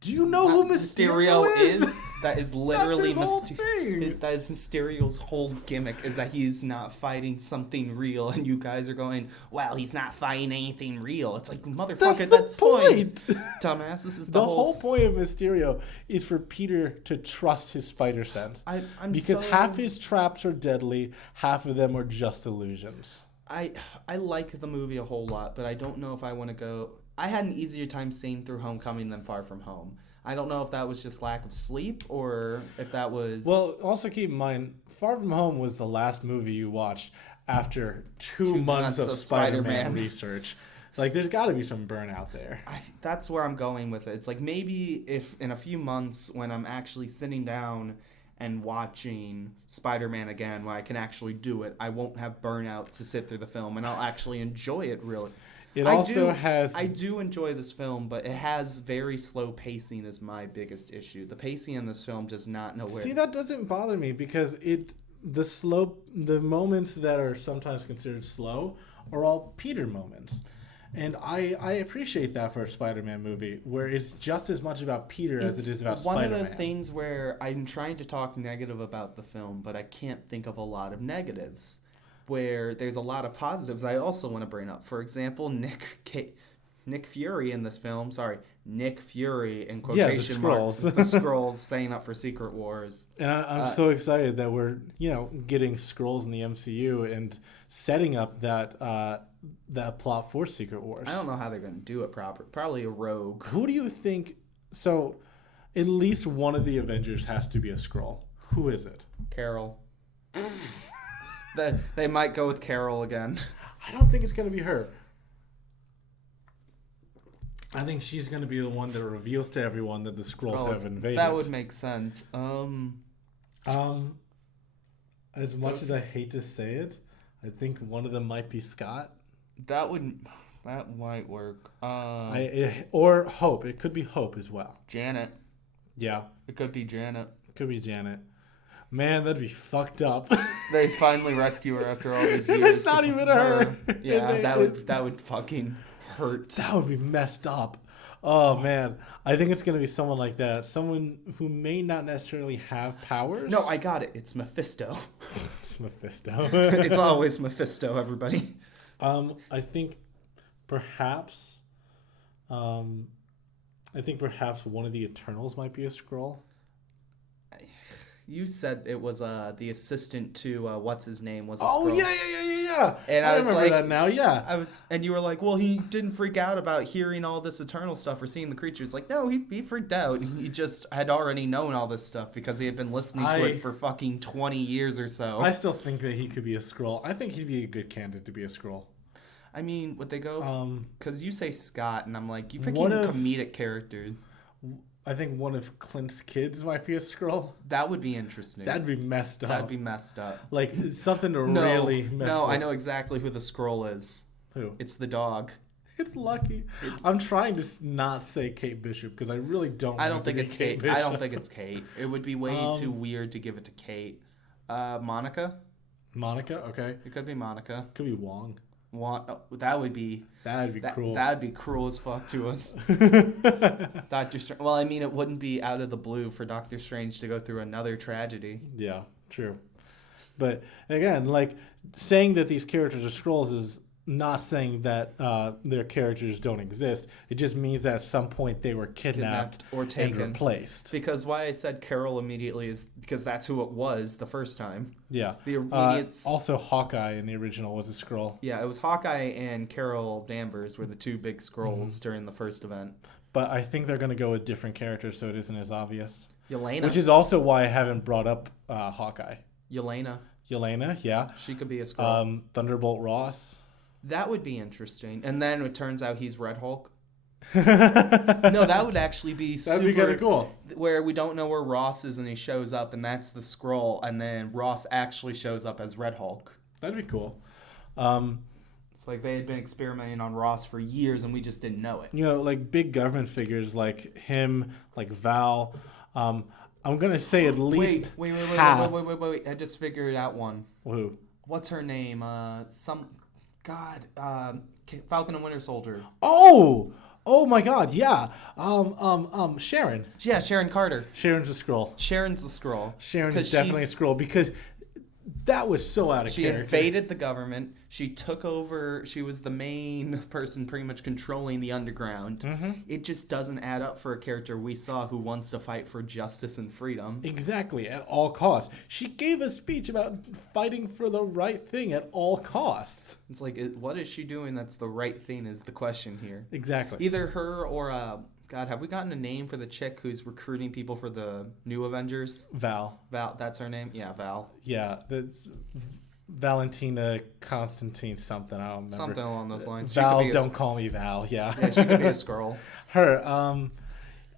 do you know who Mysterio is? That is literally Mysterio. That is Mysterio's whole gimmick, is that he's not fighting something real, and you guys are going, well, he's not fighting anything real. It's like, motherfucker, that's the point. Dumbass, this is the whole point of Mysterio is for Peter to trust his spider sense. Because half his traps are deadly, half of them are just illusions. I like the movie a whole lot, but I don't know if I want to go. I had an easier time seeing through Homecoming than Far From Home. I don't know if that was just lack of sleep or if that was... Well, also keep in mind, Far From Home was the last movie you watched after 2 months of Spider-Man research. Like, there's got to be some burnout there. That's where I'm going with it. It's like maybe if in a few months when I'm actually sitting down and watching Spider-Man again, where I can actually do it, I won't have burnout to sit through the film, and I'll actually enjoy it really. I do enjoy this film, but it has very slow pacing is my biggest issue. The pacing in this film does not know where... See, that doesn't bother me because the moments that are sometimes considered slow are all Peter moments. And I appreciate that for a Spider-Man movie, where it's just as much about Peter as it is about Spider-Man. One of those things where I'm trying to talk negative about the film, but I can't think of a lot of negatives. Where there's a lot of positives I also want to bring up. For example, Nick Fury in this film. Sorry, Nick Fury in quotation marks. The Skrulls saying up for Secret Wars. And I'm so excited that we're getting Skrulls in the MCU and setting up that plot for Secret Wars. I don't know how they're going to do it proper. Probably a rogue. Who do you think? So, at least one of the Avengers has to be a Skrull. Who is it? Carol. They might go with Carol again. I don't think it's going to be her. I think she's going to be the one that reveals to everyone that the Skrulls have invaded. That would make sense. As much as I hate to say it, I think one of them might be Scott. That might work. Or Hope. It could be Hope as well. Janet. Yeah. It could be Janet. Man, that'd be fucked up. They finally rescue her after all these years. It's not even her. Yeah, that would fucking hurt. That would be messed up. Oh, man. I think it's going to be someone like that. Someone who may not necessarily have powers. No, I got it. It's Mephisto. It's Mephisto. It's always Mephisto, everybody. I think perhaps one of the Eternals might be a Skrull. You said it was the assistant to what's his name was a Skrull. Oh yeah. And I was remember like, that now. Yeah. And you were like, well, he didn't freak out about hearing all this Eternal stuff or seeing the creatures. Like, no, he freaked out. He just had already known all this stuff because he had been listening to it for fucking 20 years or so. I still think that he could be a Skrull. I think he'd be a good candidate to be a Skrull. I mean, would they go? Because you say Scott, and I'm like, you picking comedic characters. I think one of Clint's kids might be a Skrull. That would be interesting. That'd be messed up. Like, something to really mess with. No, I know exactly who the Skrull is. Who? It's the dog. It's Lucky. I'm trying to not say Kate Bishop because I really don't I don't think it's Kate Bishop. I don't think it's Kate. It would be way too weird to give it to Kate. Monica? Monica? Okay. It could be Monica. Could be Wong. That would be cruel. That'd be cruel as fuck to us. Doctor Strange. Well, I mean, it wouldn't be out of the blue for Doctor Strange to go through another tragedy. Yeah, true. But again, like saying that these characters are Skrulls is not saying that their characters don't exist. It just means that at some point they were kidnapped or taken and replaced. Because why I said Carol immediately is because that's who it was the first time. Yeah. Also, Hawkeye in the original was a Skrull. Yeah, it was Hawkeye and Carol Danvers were the two big Skrulls during the first event. But I think they're going to go with different characters so it isn't as obvious. Yelena. Which is also why I haven't brought up Hawkeye. Yelena, yeah. She could be a Skrull. Thunderbolt Ross. That would be interesting. And then it turns out he's Red Hulk. No, that would actually be super... That'd be kind of cool. Where we don't know where Ross is and he shows up and that's the Skrull. And then Ross actually shows up as Red Hulk. That'd be cool. It's like they had been experimenting on Ross for years and we just didn't know it. You know, like big government figures like him, like Val. I'm going to say at least Wait. I just figured out one. Who? What's her name? Falcon and Winter Soldier. Oh my God, yeah. Sharon. Yeah, Sharon Carter. Sharon's a Skrull. Sharon's the Skrull. Sharon's definitely a Skrull because That was so out of She character. invaded the government. She took over. She was the main person pretty much controlling the underground. Mm-hmm. It just doesn't add up for a character we saw who wants to fight for justice and freedom. Exactly, at all costs. She gave a speech about fighting for the right thing at all costs. It's like, what is she doing that's the right thing is the question here. Exactly. Either her or, God, have we gotten a name for the chick who's recruiting people for the new Avengers? Val. Val, that's her name? Yeah, Val. Yeah, that's Valentina Constantine something. I don't remember. Something along those lines. Val, don't call me Val. Yeah. Yeah, she could be a Skrull. Her.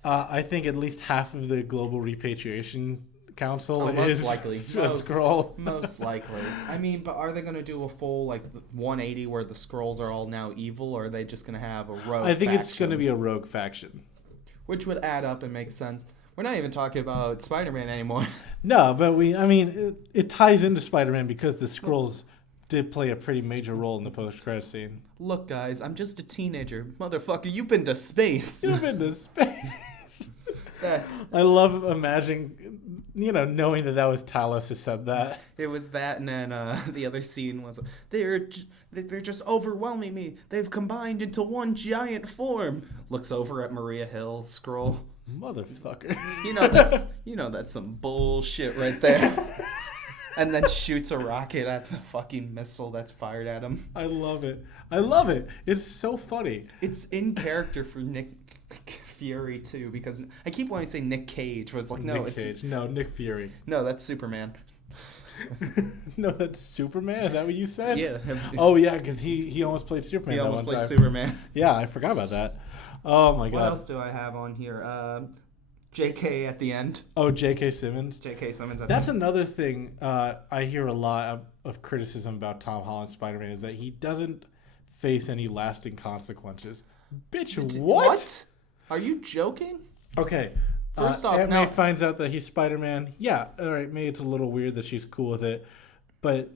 I think at least half of the Global Repatriation Council is likely. a Skrull. Most likely. I mean, but are they going to do a full 180 where the Skrulls are all now evil, or are they just going to have a rogue I think faction? it's going to be a rogue faction. Which would add up and make sense. We're not even talking about Spider-Man anymore. No, but it ties into Spider-Man because the Skrulls did play a pretty major role in the post-credit scene. Look, guys, I'm just a teenager. Motherfucker, you've been to space. You've been to space. I love imagining, knowing that was Talos who said that. It was that, and then the other scene was, they're just overwhelming me. They've combined into one giant form. Looks over at Maria Hill, Skrull. Motherfucker. That's some bullshit right there. And then shoots a rocket at the fucking missile that's fired at him. I love it. It's so funny. It's in character for Nick Fury too, because I keep wanting to say Nick Cage, but it's like Nick Cage. No, Nick Fury. No, that's Superman. No, that's Superman. Is that what you said? Yeah. Oh yeah, because he almost played Superman. He that almost one played time. Superman. Yeah, I forgot about that. Oh my god. What else do I have on here? J.K. at the end. Oh, J.K. Simmons. J.K. Simmons at That's the end. another thing I hear a lot of criticism about Tom Holland's Spider-Man is that he doesn't face any lasting consequences. Bitch, what? Are you joking? Okay. First off, Aunt now May finds out that he's Spider-Man. Yeah, all right, maybe it's a little weird that she's cool with it, but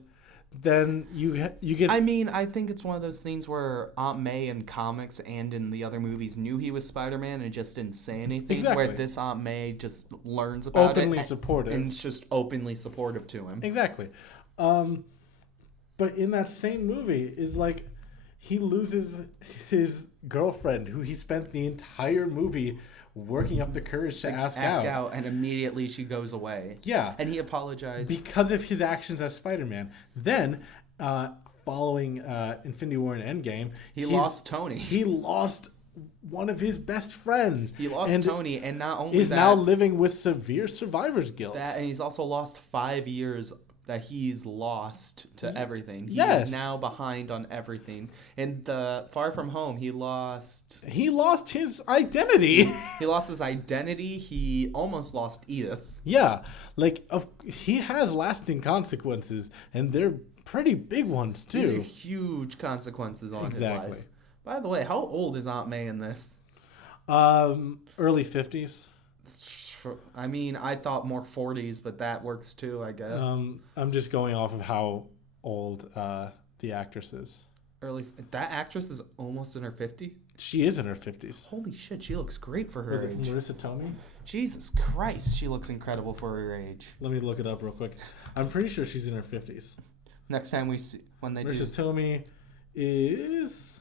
then you get. I mean, I think it's one of those things where Aunt May in comics and in the other movies knew he was Spider-Man and just didn't say anything. Exactly. Where this Aunt May just learns about openly it supportive and just openly supportive to him. Exactly. But in that same movie is like he loses his girlfriend who he spent the entire movie working up the courage to ask out, and immediately she goes away. Yeah. And he apologized. Because of his actions as Spider-Man. Then, following Infinity War and Endgame... He lost Tony. He lost one of his best friends. He lost Tony, and not only is that... now living with severe survivor's guilt. And he's also lost 5 years that he's lost to everything. Yes. He's now behind on everything. In the Far From Home, he lost his identity. He lost his identity. He almost lost Edith. Yeah. He has lasting consequences, and they're pretty big ones, too. These are huge consequences on his life. By the way, how old is Aunt May in this? Early 50s. I mean, I thought more 40s, but that works too, I guess. I'm just going off of how old the actress is. That actress is almost in her 50s? She is in her 50s. Holy shit, she looks great for her age. Marissa Tomei? Jesus Christ, she looks incredible for her age. Let me look it up real quick. I'm pretty sure she's in her 50s. Next time we see, when they Marissa Tomei is...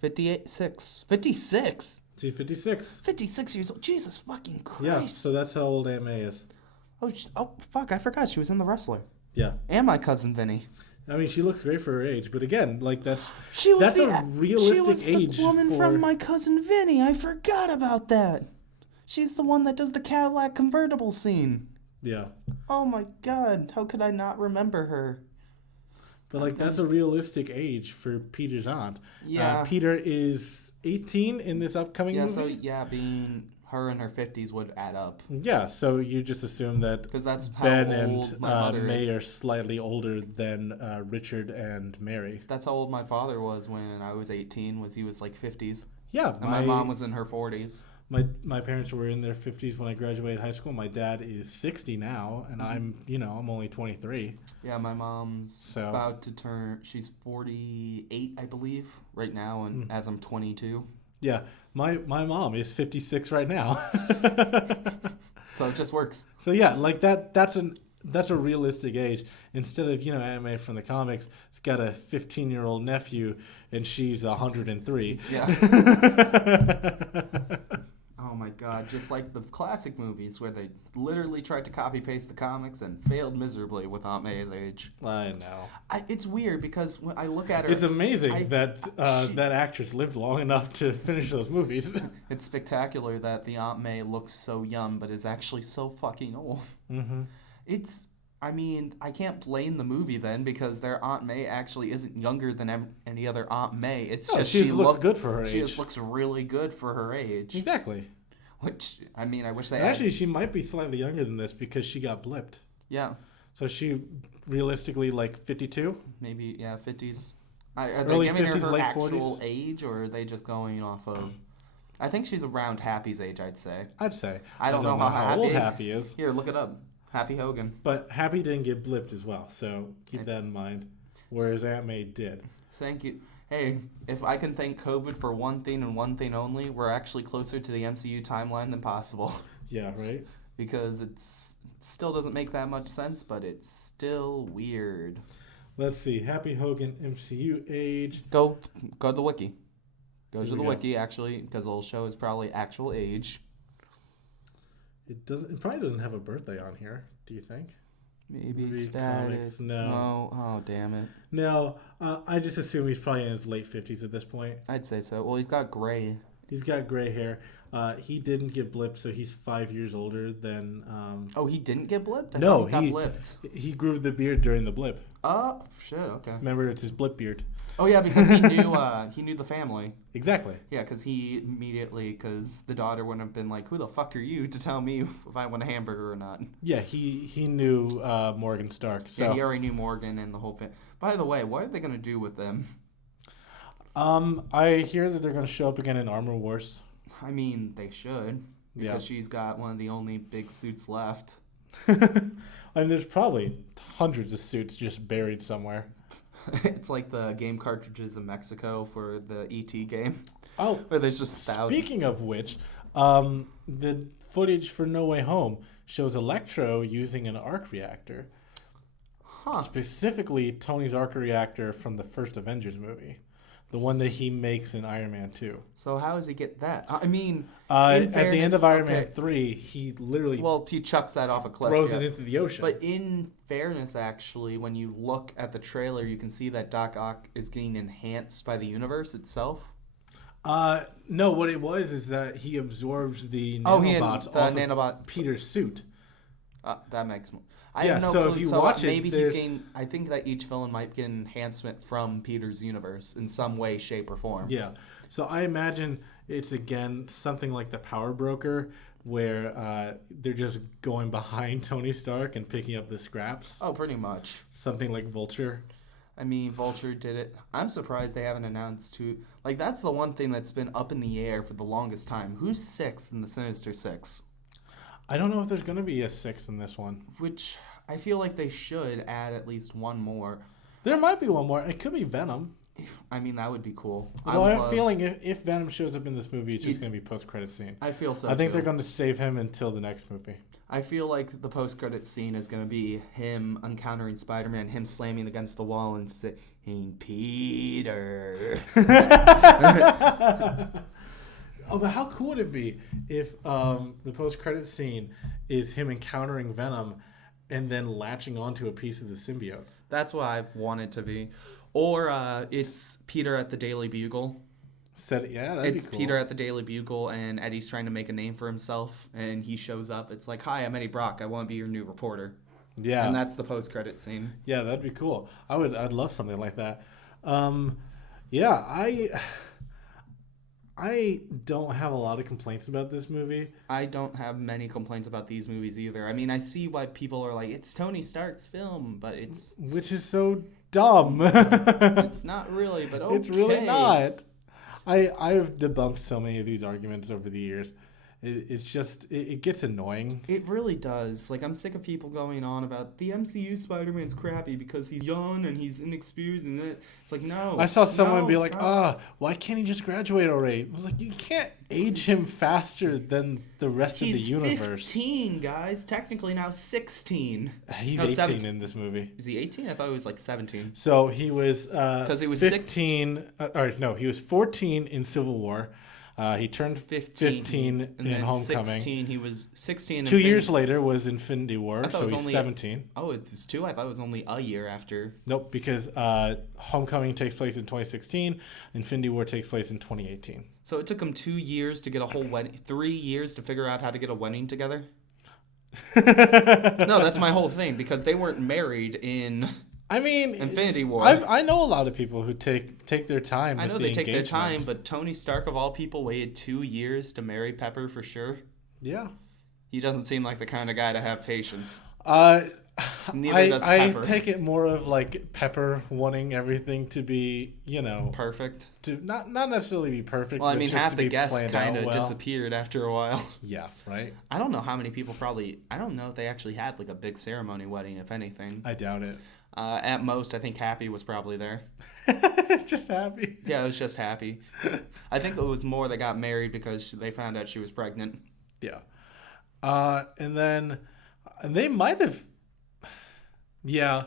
56. She's 56. 56 years old. Jesus fucking Christ. Yeah, so that's how old Aunt May is. Oh, fuck, I forgot she was in The Wrestler. Yeah. And My Cousin Vinny. I mean, she looks great for her age, but again, that's a realistic age. She was the woman from My Cousin Vinny. I forgot about that. She's the one that does the Cadillac convertible scene. Yeah. Oh my god, how could I not remember her? But that's a realistic age for Peter's aunt. Yeah. Peter is 18 in this upcoming movie. Being her in her 50s would add up. Yeah, so you just assume that because that's how Ben old and my mother May is. are slightly older than Richard and Mary. That's how old my father was when I was 18. He was like 50s. Yeah, and my mom was in her 40s. My parents were in their 50s when I graduated high school. My dad is 60 now, and I'm only 23. Yeah, my mom's about to turn. She's 48, I believe, right now, and as I'm 22. Yeah, my mom is 56 right now. So it just works. So yeah, that's that's a realistic age. Instead of, Aunt May from the comics, it's got a 15-year-old nephew, and she's 103. Yeah. Oh my god, just like the classic movies where they literally tried to copy-paste the comics and failed miserably with Aunt May's age. I know. It's weird because when I look at her... It's amazing that actress lived long enough to finish those movies. It's spectacular that the Aunt May looks so young but is actually so fucking old. Mm-hmm. I can't blame the movie then because their Aunt May actually isn't younger than any other Aunt May. It's just she looks good for her age. She just looks really good for her age. Exactly. Which, I wish they actually, she might be slightly younger than this because she got blipped. Yeah. So she realistically 52? Maybe, yeah, 50s. Are Early they giving 50s, her late actual 40s? Age, or are they just going off of... I think she's around Happy's age, I'd say. I don't know how old Happy is. Here, look it up. Happy Hogan. But Happy didn't get blipped as well, so keep that in mind. Whereas Aunt May did. Thank you. Hey, if I can thank COVID for one thing and one thing only, we're actually closer to the MCU timeline than possible. Yeah, right? Because it still doesn't make that much sense, but it's still weird. Let's see. Happy Hogan MCU age. Go to the wiki. Go to the wiki, actually, because it'll show his probably actual age. It probably doesn't have a birthday on here, do you think? Maybe status. Comics. No. Oh, damn it. No, I just assume he's probably in his late 50s at this point. I'd say so. Well, he's got gray. He's got gray hair. He didn't get blipped, so he's 5 years older than... Oh, he didn't get blipped? No, he got blipped. He grew the beard during the blip. Oh, shit, okay. Remember, it's his blip beard. Oh, yeah, because he knew the family. Exactly. Yeah, because because the daughter wouldn't have been like, who the fuck are you to tell me if I want a hamburger or not? Yeah, he knew Morgan Stark. So. Yeah, he already knew Morgan and the whole thing. By the way, what are they going to do with them? I hear that they're going to show up again in Armor Wars. They should. Because she's got one of the only big suits left. There's probably hundreds of suits just buried somewhere. It's like the game cartridges in Mexico for the E.T. game. Oh. Where there's just thousands. Speaking of which, the footage for No Way Home shows Electro using an arc reactor. Huh. Specifically, Tony's arc reactor from the first Avengers movie. The one that he makes in Iron Man 2. So how does he get that? at the end of Iron Man 3, he literally... Well, he chucks that off a cliff. Throws it into the ocean. But in fairness, actually, when you look at the trailer, you can see that Doc Ock is getting enhanced by the universe itself. No, what it was is that he absorbs the nanobots off of Peter's suit. That makes... If you watch maybe he's getting... I think that each villain might get enhancement from Peter's universe in some way, shape, or form. Yeah. So I imagine it's, again, something like the Power Broker, where they're just going behind Tony Stark and picking up the scraps. Oh, pretty much. Something like Vulture. Vulture did it. I'm surprised they haven't announced who... that's the one thing that's been up in the air for the longest time. Who's 6 in the Sinister Six? I don't know if there's going to be a 6 in this one. Which I feel like they should add at least one more. There might be one more. It could be Venom. That would be cool. Well, I'm feeling if Venom shows up in this movie, it's just going to be post-credit scene. I feel so, I think they're going to save him until the next movie. I feel like the post-credit scene is going to be him encountering Spider-Man, him slamming against the wall and saying, Peter. Oh, but how cool would it be if the post-credit scene is him encountering Venom and then latching onto a piece of the symbiote? That's what I want it to be. Or it's Peter at the Daily Bugle. That'd be cool. It's Peter at the Daily Bugle, and Eddie's trying to make a name for himself, and he shows up. It's like, hi, I'm Eddie Brock. I want to be your new reporter. Yeah. And that's the post-credit scene. Yeah, that'd be cool. I'd love something like that. I don't have a lot of complaints about this movie. I don't have many complaints about these movies either. I see why people are like, it's Tony Stark's film, but it's... Which is so dumb. It's not really, but okay. It's really not. I've debunked so many of these arguments over the years. It's just it gets annoying. It really does. Like, I'm sick of people going on about the MCU Spider-Man's crappy because he's young and he's inexperienced, and it's like, no. I saw someone be like, why can't he just graduate already? I was like, you can't age him faster than the rest of the universe. He's 15, guys. Technically now 16. He's 18 17. in this movie. Is he 18? I thought he was like 17. So he was he was 15. He was 14 in Civil War. He turned 15 in Homecoming. 16, he was 16. 2 years later was Infinity War, so he's 17. It was 2? I thought it was only a year after. Nope, because Homecoming takes place in 2016. Infinity War takes place in 2018. So it took him 2 years to get a whole wedding, 3 years to figure out how to get a wedding together? No, that's my whole thing, because they weren't married in... Infinity War. I know a lot of people who take their time. I know they take their time, but Tony Stark of all people waited 2 years to marry Pepper for sure. Yeah, he doesn't seem like the kind of guy to have patience. Neither does Pepper. I take it more of like Pepper wanting everything to be, perfect. To not necessarily be perfect. Well, but half the guests kind of disappeared after a while. Yeah, right. I don't know how many people I don't know if they actually had like a big ceremony wedding, if anything. I doubt it. At most, I think Happy was probably there. Just Happy? Yeah, it was just Happy. I think it was more that got married because they found out she was pregnant. Yeah. And they might have... Yeah.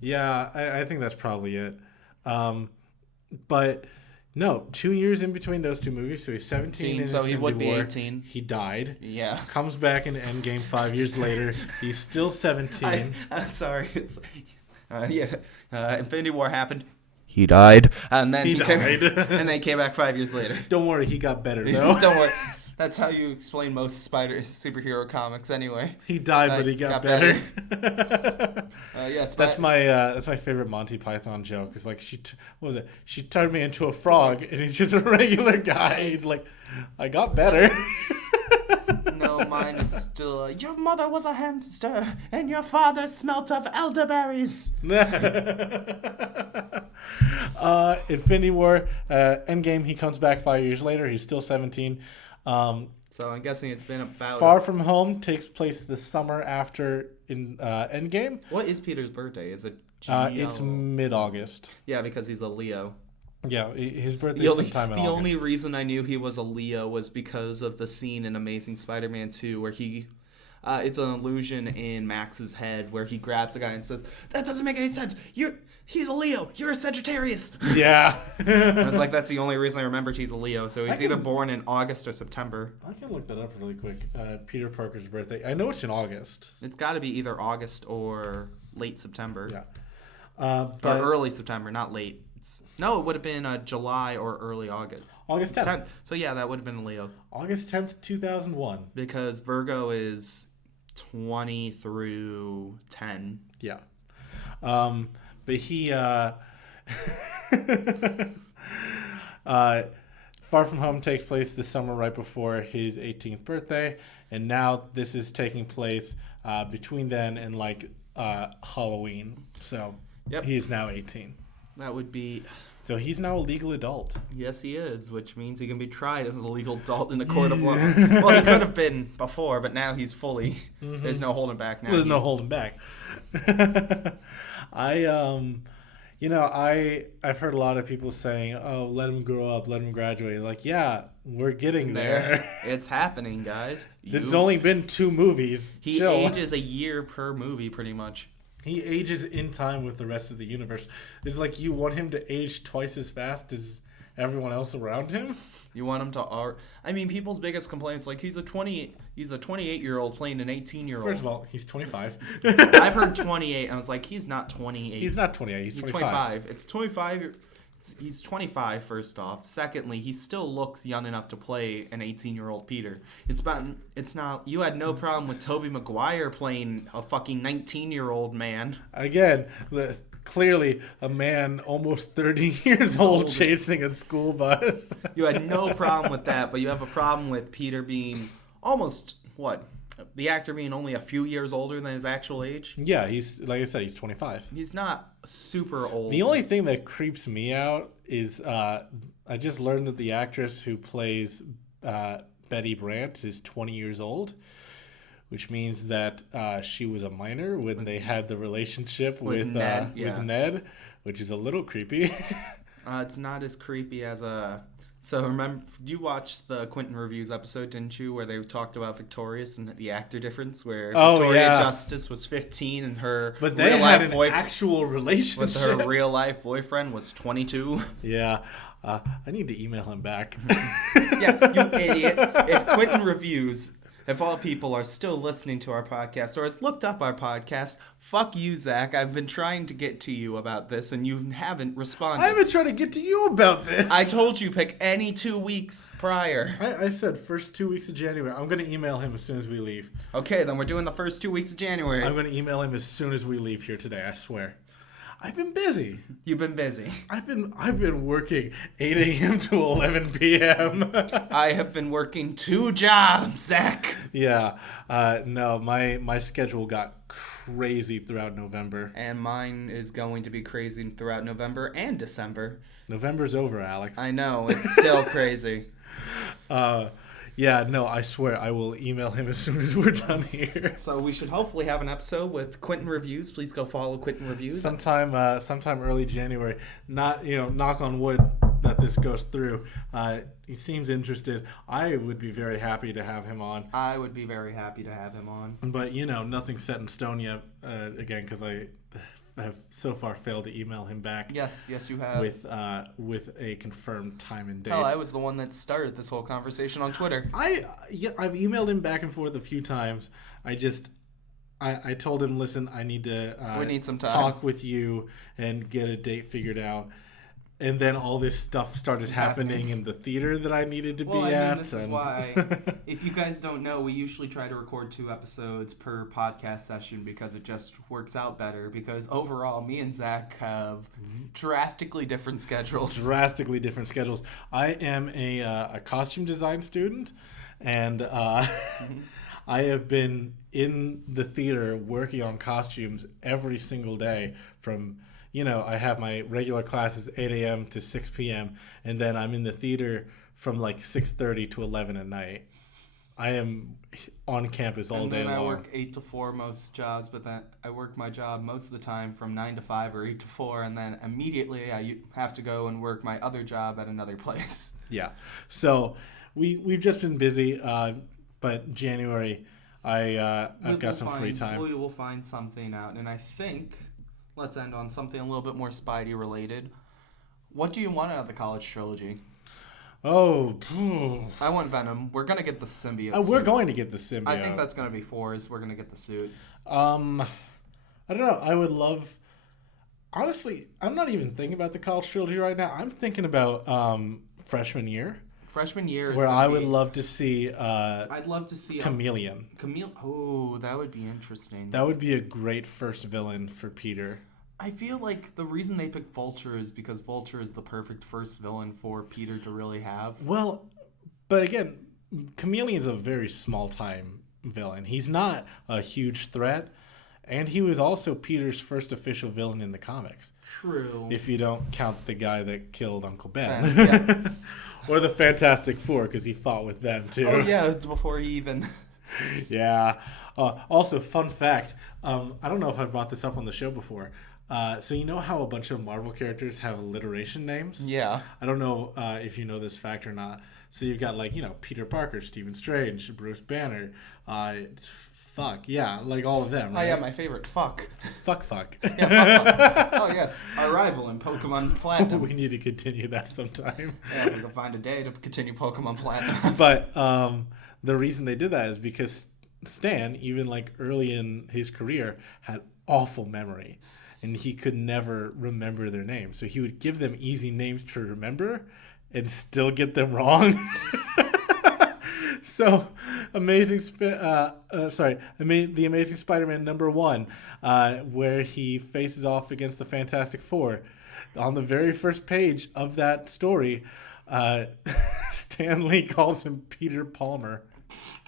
Yeah, I think that's probably it. But... No, 2 years in between those two movies, so he's 17 in so Infinity he would be War. 18. He died. Yeah. Comes back in Endgame 5 years later. He's still 17. Sorry. It's, Infinity War happened. He died. And then he died. And then came back 5 years later. Don't worry, he got better, though. Don't worry. That's how you explain most superhero comics, anyway. He died, but he got better. Yes, that's my favorite Monty Python joke. It's like she turned me into a frog, and he's just a regular guy. He's like, I got better. No, mine is still. Your mother was a hamster, and your father smelt of elderberries. Infinity War, Endgame. He comes back 5 years later. He's still 17. So I'm guessing it's been about... Far From Home takes place the summer after in Endgame. What is Peter's birthday? Is it It's mid-August. Yeah, because he's a Leo. Yeah, his birthday's sometime in August. The only reason I knew he was a Leo was because of the scene in Amazing Spider-Man 2 where he... it's an illusion in Max's head where he grabs a guy and says, "That doesn't make any sense. He's a Leo. You're a Sagittarius." Yeah. I was like, that's the only reason I remembered he's a Leo. So he's either born in August or September. I can look that up really quick. Peter Parker's birthday. I know it's in August. It's got to be either August or late September. Yeah. Or early September, not late. No, it would have been July or early August. August 10th. So yeah, that would have been a Leo. August 10th, 2001. Because Virgo is 20 through 10. Yeah. But he, Far From Home takes place the summer right before his 18th birthday, and now this is taking place between then and Halloween. So he is now 18. That would be... So he's now a legal adult. Yes, he is, which means he can be tried as a legal adult in a court of law. Well, he could have been before, but now he's fully... Mm-hmm. There's no holding back now. There's no holding back. I've heard a lot of people saying, "Oh, let him grow up, let him graduate." Like, yeah, we're getting there. It's happening, guys. It's only been 2 movies. He ages a year per movie, pretty much. He ages in time with the rest of the universe. It's like you want him to age twice as fast as everyone else around him. You want him to people's biggest complaints he's a 28-year-old playing an 18-year-old. First of all, he's 25. I've heard 28. I was like, he's not 28. He's not 28. He's 25. It's 25. He's 25, first off. Secondly, he still looks young enough to play an 18-year-old Peter. You had no problem with Tobey Maguire playing a fucking 19-year-old man. Again, clearly a man almost 30 years old chasing a school bus. You had no problem with that, but you have a problem with Peter being almost, the actor being only a few years older than his actual age? Yeah, he's, like I said, he's 25. He's not super old. The only thing that creeps me out is I just learned that the actress who plays Betty Brant is 20 years old, which means that she was a minor when they had the relationship with Ned, which is a little creepy. It's not as creepy as a... So remember, you watched the Quentin Reviews episode, didn't you, where they talked about Victorious and the actor difference, where Victoria Justice was 15 and her actual relationship with her real life boyfriend was 22. Yeah. I need to email him back. Yeah, you idiot. If Quentin Reviews, if all people are still listening to our podcast or has looked up our podcast, fuck you, Zach. I've been trying to get to you about this and you haven't responded. I've been trying to get to you about this. I told you pick any 2 weeks prior. I said first 2 weeks of January. I'm going to email him as soon as we leave. Okay, then we're doing the first 2 weeks of January. I'm going to email him as soon as we leave here today, I swear. I've been busy. You've been busy. I've been working 8 a.m. to 11 p.m. I have been working 2 jobs, Zach. Yeah. No, my schedule got crazy throughout November. And mine is going to be crazy throughout November and December. November's over, Alex. I know. It's still crazy. Yeah, no, I swear I will email him as soon as we're done here. So we should hopefully have an episode with Quentin Reviews. Please go follow Quentin Reviews. Sometime early January. Not, knock on wood that this goes through. He seems interested. I would be very happy to have him on. I would be very happy to have him on. But, nothing's set in stone yet, again, because I have so far failed to email him back. Yes, you have. With a confirmed time and date. Hell, I was the one that started this whole conversation on Twitter. I've emailed him back and forth a few times. I told him, listen, I need to we need some time. Talk with you and get a date figured out. And then all this stuff started happening in the theater that I needed to be at. This is why, if you guys don't know, we usually try to record 2 episodes per podcast session because it just works out better. Because overall, me and Zach have drastically different schedules. I am a costume design student, and I have been in the theater working on costumes every single day from... I have my regular classes 8 a.m. to 6 p.m. and then I'm in the theater from like 6:30 to 11 at night. I am on campus all day long. And then I work 8 to 4 most jobs, but then I work my job most of the time from 9 to 5 or 8 to 4, and then immediately I have to go and work my other job at another place. Yeah. So we've just been busy, but January I've got some free time. We will find something out, and I think... Let's end on something a little bit more Spidey related. What do you want out of the college trilogy? Oh, I want Venom. We're gonna get the symbiote. We're going to get the symbiote. I think that's gonna be 4. We're gonna get the suit. I don't know. I would love. Honestly, I'm not even thinking about the college trilogy right now. I'm thinking about freshman year. Freshman year is where I would love to see. I'd love to see Chameleon. Oh, that would be interesting. That would be a great first villain for Peter. I feel like the reason they picked Vulture is because Vulture is the perfect first villain for Peter to really have. Well, but again, Chameleon's a very small time villain. He's not a huge threat, and he was also Peter's first official villain in the comics. True. If you don't count the guy that killed Uncle Ben. Yeah. Or the Fantastic Four, because he fought with them, too. Oh, yeah, it's before he even... Yeah. Also, fun fact, I don't know if I brought this up on the show before. So you know how a bunch of Marvel characters have alliteration names? Yeah. I don't know if you know this fact or not. So you've got, Peter Parker, Stephen Strange, Bruce Banner, all of them, right? Oh, yeah, my favorite, fuck. Fuck. Yeah, fuck. Oh, yes, our rival in Pokemon Platinum. We need to continue that sometime. Yeah, we can find a day to continue Pokemon Platinum. But the reason they did that is because Stan, even early in his career, had awful memory. And he could never remember their names. So he would give them easy names to remember and still get them wrong. So, The Amazing Spider-Man #1, where he faces off against the Fantastic Four. On the very first page of that story, Stan Lee calls him Peter Palmer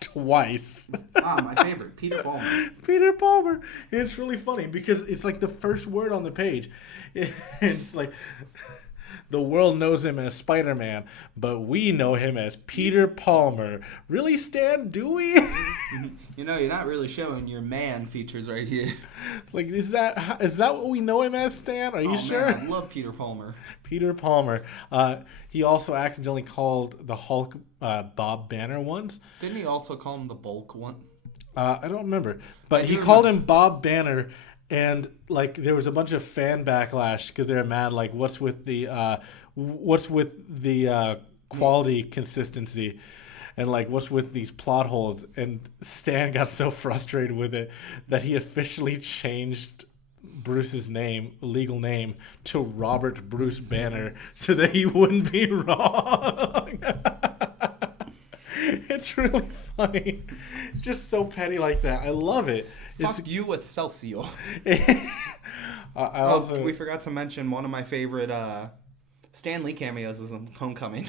twice. My favorite, Peter Palmer. Peter Palmer. And it's really funny because it's the first word on the page. It's The world knows him as Spider-Man, but we know him as Peter Palmer. Really, Stan? Do we? You know, you're not really showing your man features right here. Like, is that what we know him as, Stan? Are you sure? Man, I love Peter Palmer. Peter Palmer. He also accidentally called the Hulk Bob Banner once. Didn't he also call him the Bulk one? I don't remember. But he called him Bob Banner, and like there was a bunch of fan backlash because they're mad. Like, what's with the quality consistency? And like, what's with these plot holes? And Stan got so frustrated with it that he officially changed Bruce's legal name, to Robert Bruce Banner, so that he wouldn't be wrong. It's really funny. Just so petty like that. I love it. Fuck you, Excelsior. I also we forgot to mention one of my favorite Stan Lee cameos is in Homecoming.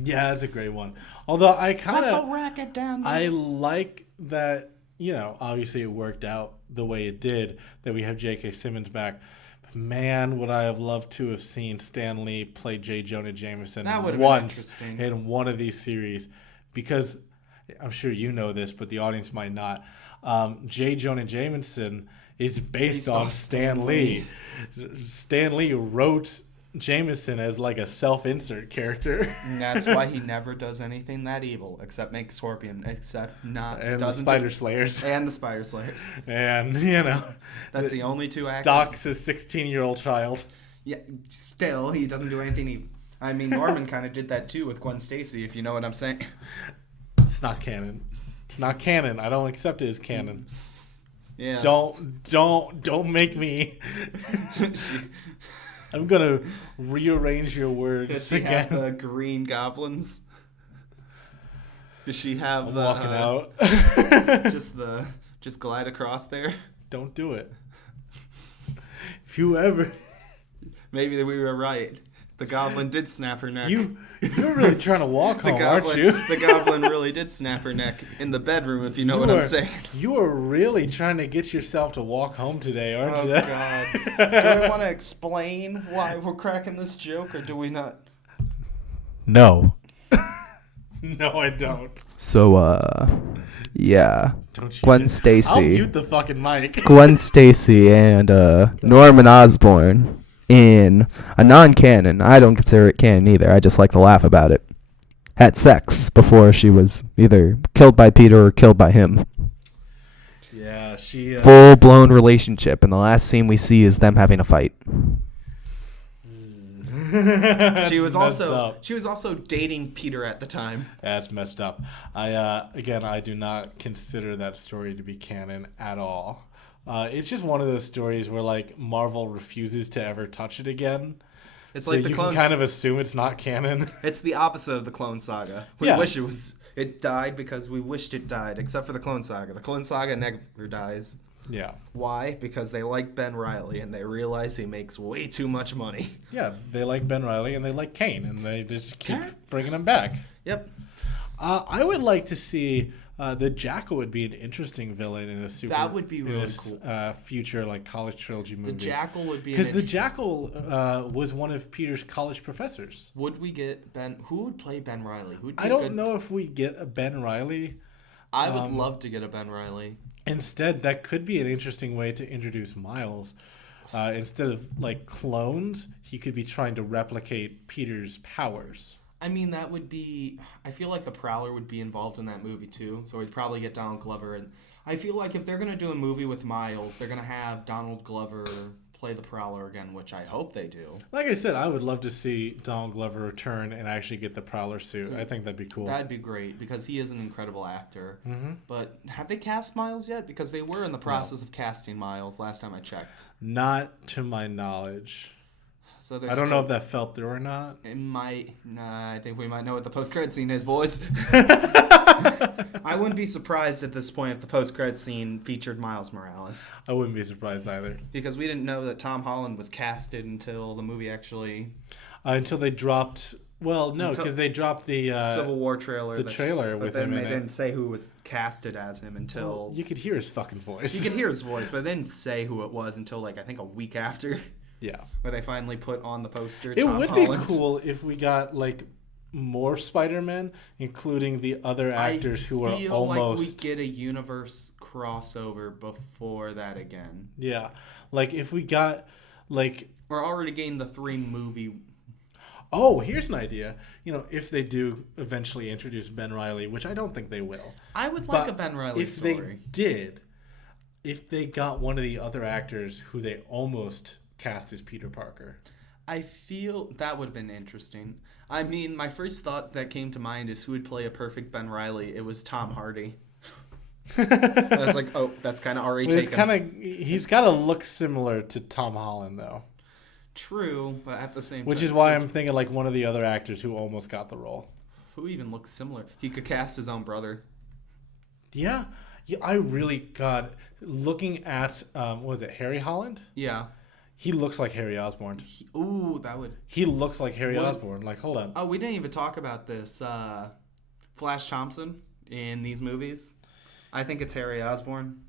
Yeah, that's a great one. Although I kind Put the racket down there. I like that, obviously it worked out the way it did, that we have J.K. Simmons back. But man, would I have loved to have seen Stan Lee play J. Jonah Jameson once in one of these series. Because I'm sure you know this, but the audience might not. J. Jonah Jameson is based on Stan Lee. Stan Lee wrote Jameson as like a self-insert character. And that's why he never does anything that evil, except make Scorpion, and the Spider Slayers. And the Spider Slayers. And, that's the only two acts. Doc's a 16-year-old child. Yeah, still, he doesn't do anything evil. I mean, Norman kind of did that too with Gwen Stacy, if you know what I'm saying. It's not canon. It's not canon. I don't accept it as canon. Yeah. Don't make me. I'm gonna rearrange your words. Does she have the green goblins? Does she have the walking out? just glide across there? Don't do it. If you ever. Maybe we were right. The goblin did snap her neck. You're really trying to walk home, aren't you? The goblin really did snap her neck in the bedroom, if you know what I'm saying. You are really trying to get yourself to walk home today, aren't you? Oh, God. Do I want to explain why we're cracking this joke, or do we not? No. No, I don't. So, yeah. Gwen Stacy. I'll mute the fucking mic. Gwen Stacy and Norman Osborn in a non-canon, I don't consider it canon either, I just like to laugh about it, had sex before she was either killed by Peter or killed by him. Yeah, she... full-blown relationship, and the last scene we see is them having a fight. She was also dating Peter at the time. That's messed up. I do not consider that story to be canon at all. It's just one of those stories where like Marvel refuses to ever touch it again. It's so like the you Clone can kind of assume it's not canon. It's the opposite of the Clone Saga. We wish it died because we wished it died, except for the Clone Saga. The Clone Saga never dies. Yeah. Why? Because they like Ben Reilly and they realize he makes way too much money. Yeah, they like Ben Reilly and they like Kane, and they just keep bringing him back. Yep. I would like to see the Jackal would be an interesting villain in a that would be really cool. Future like college trilogy movie. The Jackal would be because the Jackal was one of Peter's college professors. Would we get Ben? Who would play Ben Reilly? I don't know if we get a Ben Reilly. I would love to get a Ben Reilly. Instead, that could be an interesting way to introduce Miles. Instead of like clones, he could be trying to replicate Peter's powers. I mean, that would be... I feel like the Prowler would be involved in that movie, too. So we'd probably get Donald Glover. And I feel like if they're going to do a movie with Miles, they're going to have Donald Glover play the Prowler again, which I hope they do. Like I said, I would love to see Donald Glover return and actually get the Prowler suit. I think that'd be cool. That'd be great, because he is an incredible actor. Mm-hmm. But have they cast Miles yet? Because they were in the process of casting Miles last time I checked. Not to my knowledge. So I don't know if that fell through or not. It might. Nah, I think we might know what the post-credit scene is, boys. I wouldn't be surprised at this point if the post-credit scene featured Miles Morales. I wouldn't be surprised either. Because we didn't know that Tom Holland was casted until the movie actually... until they dropped... Well, no, because they dropped the... Civil War trailer. The trailer with him in it. But then they didn't say who was casted as him until... Well, you could hear his fucking voice. You could hear his voice, but they didn't say who it was until, like, I think a week after. Yeah. Where they finally put on the poster. It Tom would Holland. be cool if we got like more Spider-Man, including the other actors who are feel almost. like we get a universe crossover before that again. Yeah, like if we got like. We're already getting the 3-movie. Oh, here's an idea. If they do eventually introduce Ben Reilly, which I don't think they will. I would like a Ben Reilly story. If they did, if they got one of the other actors who they almost cast as Peter Parker. I feel that would have been interesting. I mean, my first thought that came to mind is who would play a perfect Ben Reilly. It was Tom Hardy. I was like, oh, that's kind of already taken. He's got to look similar to Tom Holland, though. True, but at the same time. Which is why I'm thinking like one of the other actors who almost got the role. Who even looks similar? He could cast his own brother. Yeah, I really got looking at what was it, Harry Holland? Yeah. He looks like Harry Osborn. That would. He looks like Harry Osborn. Like, hold on. Oh, we didn't even talk about this. Flash Thompson in these movies. I think it's Harry Osborn.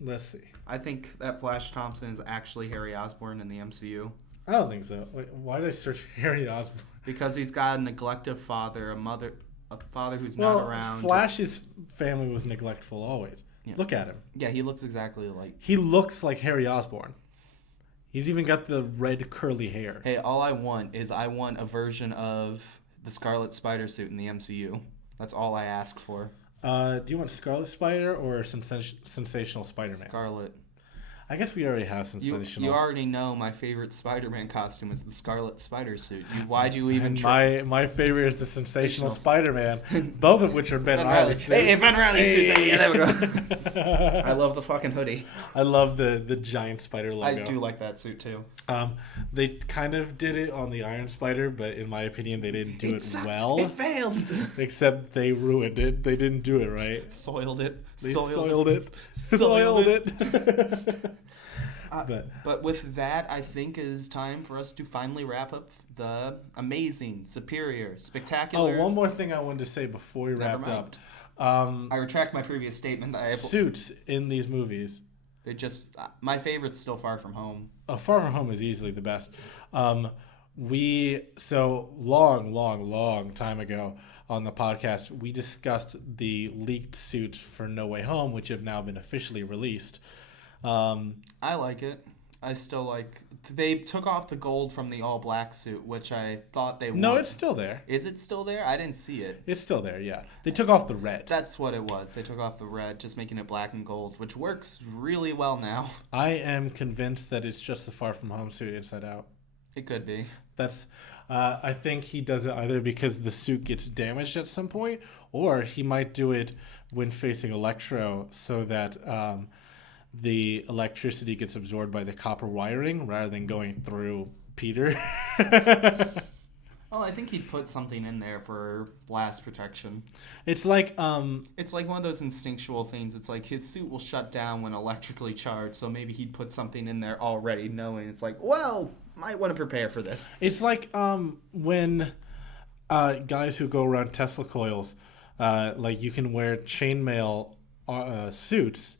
Let's see. I think that Flash Thompson is actually Harry Osborn in the MCU. I don't think so. Wait, why did I search Harry Osborn? Because he's got a neglective father, a father who's not around. Flash's family was neglectful always. Yeah. Look at him. Yeah, he looks exactly like. He looks like Harry Osborn. He's even got the red curly hair. Hey, all I want is a version of the Scarlet Spider suit in the MCU. That's all I ask for. Do you want Scarlet Spider or Sensational Spider-Man? Scarlet. I guess we already have Sensational. You already know my favorite Spider-Man costume is the Scarlet Spider suit. Why'd you even try? My favorite is the Sensational Spider-Man, both of which are Ben Reilly suits. Hey, Ben Reilly suits. Hey, there we go. I love the fucking hoodie. I love the giant spider logo. I do like that suit too. They kind of did it on the Iron Spider, but in my opinion, they didn't do it well. It failed. Except they ruined it. They didn't do it right. Soiled it. They soiled it. Soiled it. But with that, I think it is time for us to finally wrap up the amazing, superior, spectacular... Oh, one more thing I wanted to say before we wrapped up. I retract my previous statement. Suits in these movies. They're just... my favorite's still Far From Home. Far From Home is easily the best. So long time ago on the podcast, we discussed the leaked suits for No Way Home, which have now been officially released. I like it. I still like... They took off the gold from the all-black suit, which I thought they would. No, it's still there. Is it still there? I didn't see it. It's still there, yeah. They took off the red. That's what it was. They took off the red, just making it black and gold, which works really well now. I am convinced that it's just the Far From Home suit inside out. It could be. That's... I think he does it either because the suit gets damaged at some point, or he might do it when facing Electro so that... the electricity gets absorbed by the copper wiring rather than going through Peter. Well, I think he'd put something in there for blast protection. It's like one of those instinctual things. It's like his suit will shut down when electrically charged, so maybe he'd put something in there already knowing it's like, well, might want to prepare for this. It's like when guys who go around Tesla coils, like you can wear chainmail suits.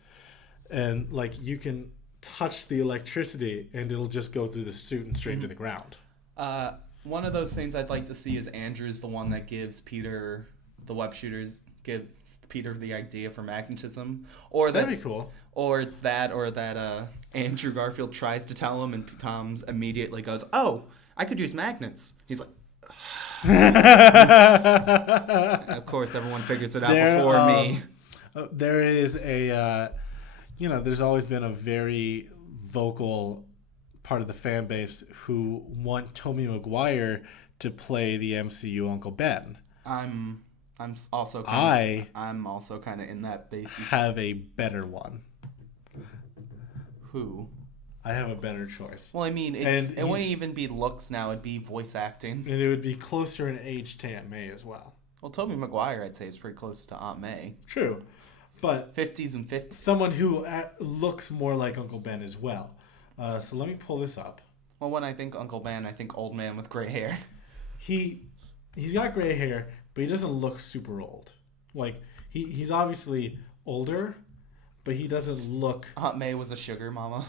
And, like, you can touch the electricity, and it'll just go through the suit and straight to the ground. One of those things I'd like to see is Andrew's the one that gives Peter, the web shooters, gives Peter the idea for magnetism. Or that'd be cool. Or it's that, or that Andrew Garfield tries to tell him, and Tom's immediately goes, oh, I could use magnets. He's like... Of course, everyone figures it out before me. There is a... there's always been a very vocal part of the fan base who want Tobey Maguire to play the MCU Uncle Ben. I'm also kind of in that basis. Have a better one. Who? I have a better choice. Well, I mean, it wouldn't even be looks now; it'd be voice acting, and it would be closer in age to Aunt May as well. Well, Tobey Maguire, I'd say, is pretty close to Aunt May. True. But 50s and 50s. Someone who looks more like Uncle Ben as well. So let me pull this up. Well, when I think Uncle Ben, I think old man with gray hair. He's got gray hair, but he doesn't look super old. Like, he's obviously older, but he doesn't look... Aunt May was a sugar mama.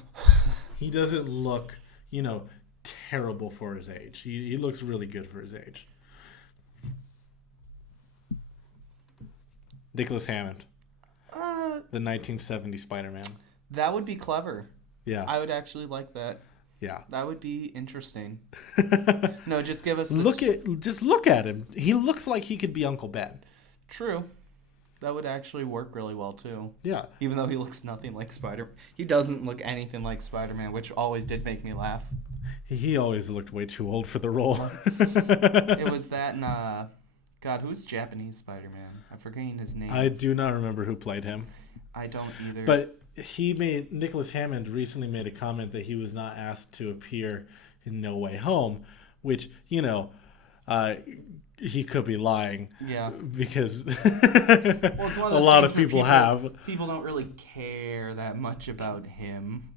he doesn't look, terrible for his age. He looks really good for his age. Nicholas Hammond. The 1970 Spider-Man. That would be clever. Yeah. I would actually like that. Yeah. That would be interesting. No, just give us... Just look at him. He looks like he could be Uncle Ben. True. That would actually work really well, too. Yeah. Even though he looks nothing like Spider-Man. He doesn't look anything like Spider-Man, which always did make me laugh. He always looked way too old for the role. It was that and... God, who's Japanese Spider-Man? I'm forgetting his name. I do not remember who played him. I don't either. But Nicholas Hammond recently made a comment that he was not asked to appear in No Way Home, which, he could be lying. Yeah. Because it's a lot of people have. People don't really care that much about him.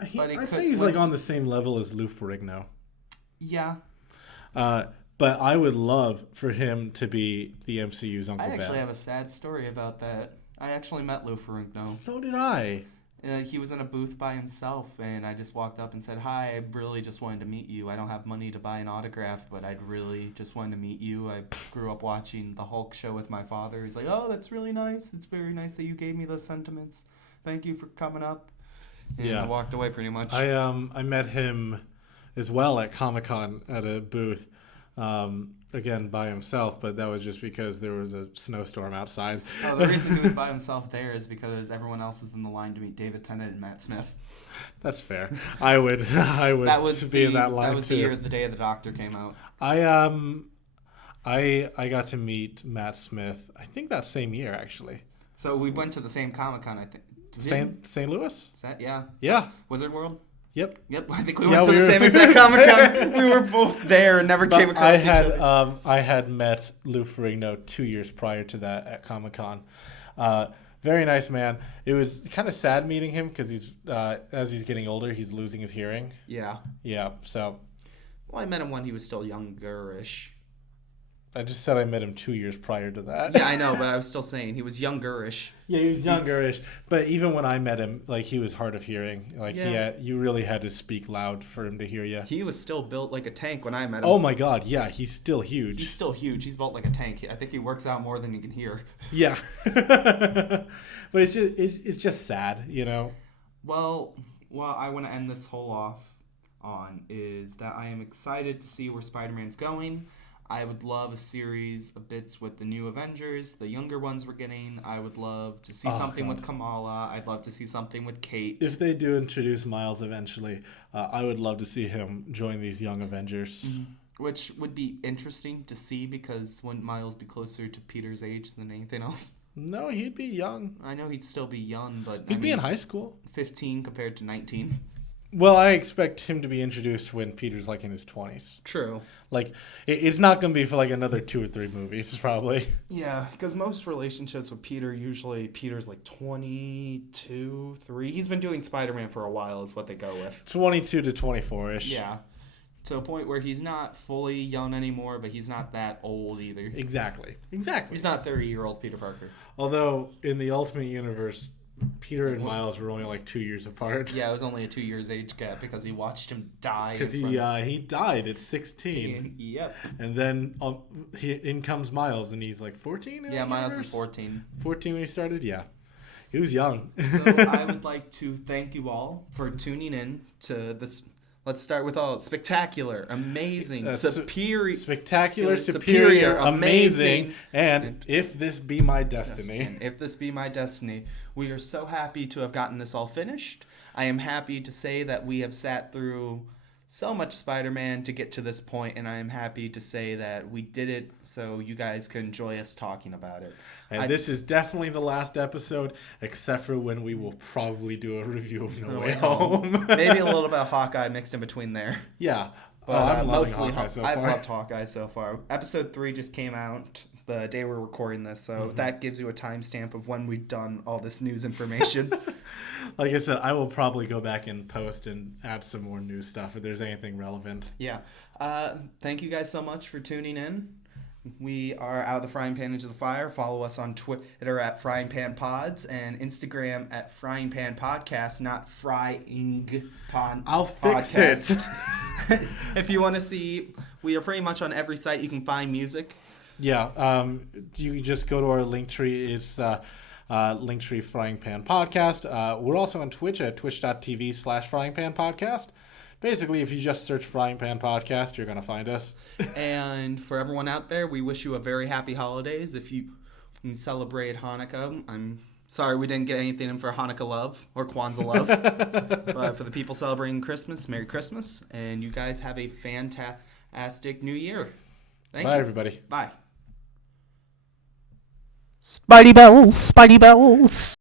I'd say he's on the same level as Lou Ferrigno. Yeah. But I would love for him to be the MCU's Uncle Ben. I actually have a sad story about that. I actually met Lou Ferrigno. So did I. He was in a booth by himself, and I just walked up and said, "Hi, I really just wanted to meet you. I don't have money to buy an autograph, but I'd really just wanted to meet you. I grew up watching the Hulk show with my father." He's like, "Oh, that's really nice. It's very nice that you gave me those sentiments. Thank you for coming up." And I walked away pretty much. I met him as well at Comic-Con at a booth. Again by himself, but that was just because there was a snowstorm outside. Oh, the reason he was by himself there is because everyone else is in the line to meet David Tennant and Matt Smith. That's fair. I would be in that line too. That was the year the Day of the Doctor came out. I got to meet Matt Smith, I think that same year actually. So we went to the same Comic-Con, I think. St. Louis? Yeah. Yeah. Wizard World? Yep. I think we went to the same exact Comic-Con. We were both there and never came across each other. I had met Lou Ferrigno 2 years prior to that at Comic-Con. Very nice man. It was kind of sad meeting him because as he's getting older, he's losing his hearing. Yeah. Yeah, so. Well, I met him when he was still youngerish. I just said I met him 2 years prior to that. Yeah, I know, but I was still saying he was youngerish. Yeah, he was youngerish. But even when I met him, he was hard of hearing. You really had to speak loud for him to hear you. He was still built like a tank when I met him. Oh my God, yeah, he's still huge. He's still huge. He's built like a tank. I think he works out more than you can hear. Yeah. But it's just sad, Well, I want to end this whole off on is that I am excited to see where Spider-Man's going. I would love a series of bits with the new Avengers, the younger ones we're getting. I would love to see something with Kamala. I'd love to see something with Kate. If they do introduce Miles eventually, I would love to see him join these young Avengers. Mm-hmm. Which would be interesting to see because wouldn't Miles be closer to Peter's age than anything else? No, he'd be young. I know he'd still be young, but... He'd be in high school. 15 compared to 19. Well, I expect him to be introduced when Peter's in his 20s. True. It's not going to be for another 2 or 3 movies, probably. Yeah, because most relationships with Peter, usually Peter's 22, 3. He's been doing Spider-Man for a while is what they go with. 22 to 24-ish. Yeah. To a point where he's not fully young anymore, but he's not that old either. Exactly. He's not 30-year-old Peter Parker. Although, in the Ultimate Universe... Peter and Miles were only 2 years apart. Yeah, it was only a 2 years age gap because he watched him die. Because he died at 16. Yep. And then in comes Miles, and he's 14. Yeah, Miles is 14. 14 when he started. Yeah, he was young. So I would like to thank you all for tuning in to this. Let's start with all spectacular, amazing, superior, spectacular, superior, amazing, and if this be my destiny. Yes, if this be my destiny. We are so happy to have gotten this all finished. I am happy to say that we have sat through so much Spider-Man to get to this point, and I am happy to say that we did it so you guys can enjoy us talking about it. And this is definitely the last episode, except for when we will probably do a review of No Way Home. Maybe a little bit of Hawkeye mixed in between there. Yeah. But I'm mostly Hawkeye so I've far. loved Hawkeye so far. Episode 3 just came out the day we're recording this, so that gives you a timestamp of when we've done all this news information. Like I said, I will probably go back and post and add some more news stuff if there's anything relevant. Yeah. Thank you guys so much for tuning in. We are Out of the Frying Pan Into the Fire. Follow us on Twitter at Frying Pan Pods and Instagram at Frying Pan Podcast, not Frying Pan I'll fix Podcast. it. If you want to see, we are pretty much on every site you can find music. Yeah, you can just go to our Linktree. It's Linktree Frying Pan Podcast. We're also on Twitch at twitch.tv/Frying Pan Podcast. Basically, if you just search Frying Pan Podcast, you're going to find us. And for everyone out there, we wish you a very happy holidays. If you celebrate Hanukkah, I'm sorry we didn't get anything in for Hanukkah love or Kwanzaa love. But for the people celebrating Christmas, Merry Christmas. And you guys have a fantastic New Year. Thank Bye, you. everybody. Bye. Spidey bells, Spidey bells.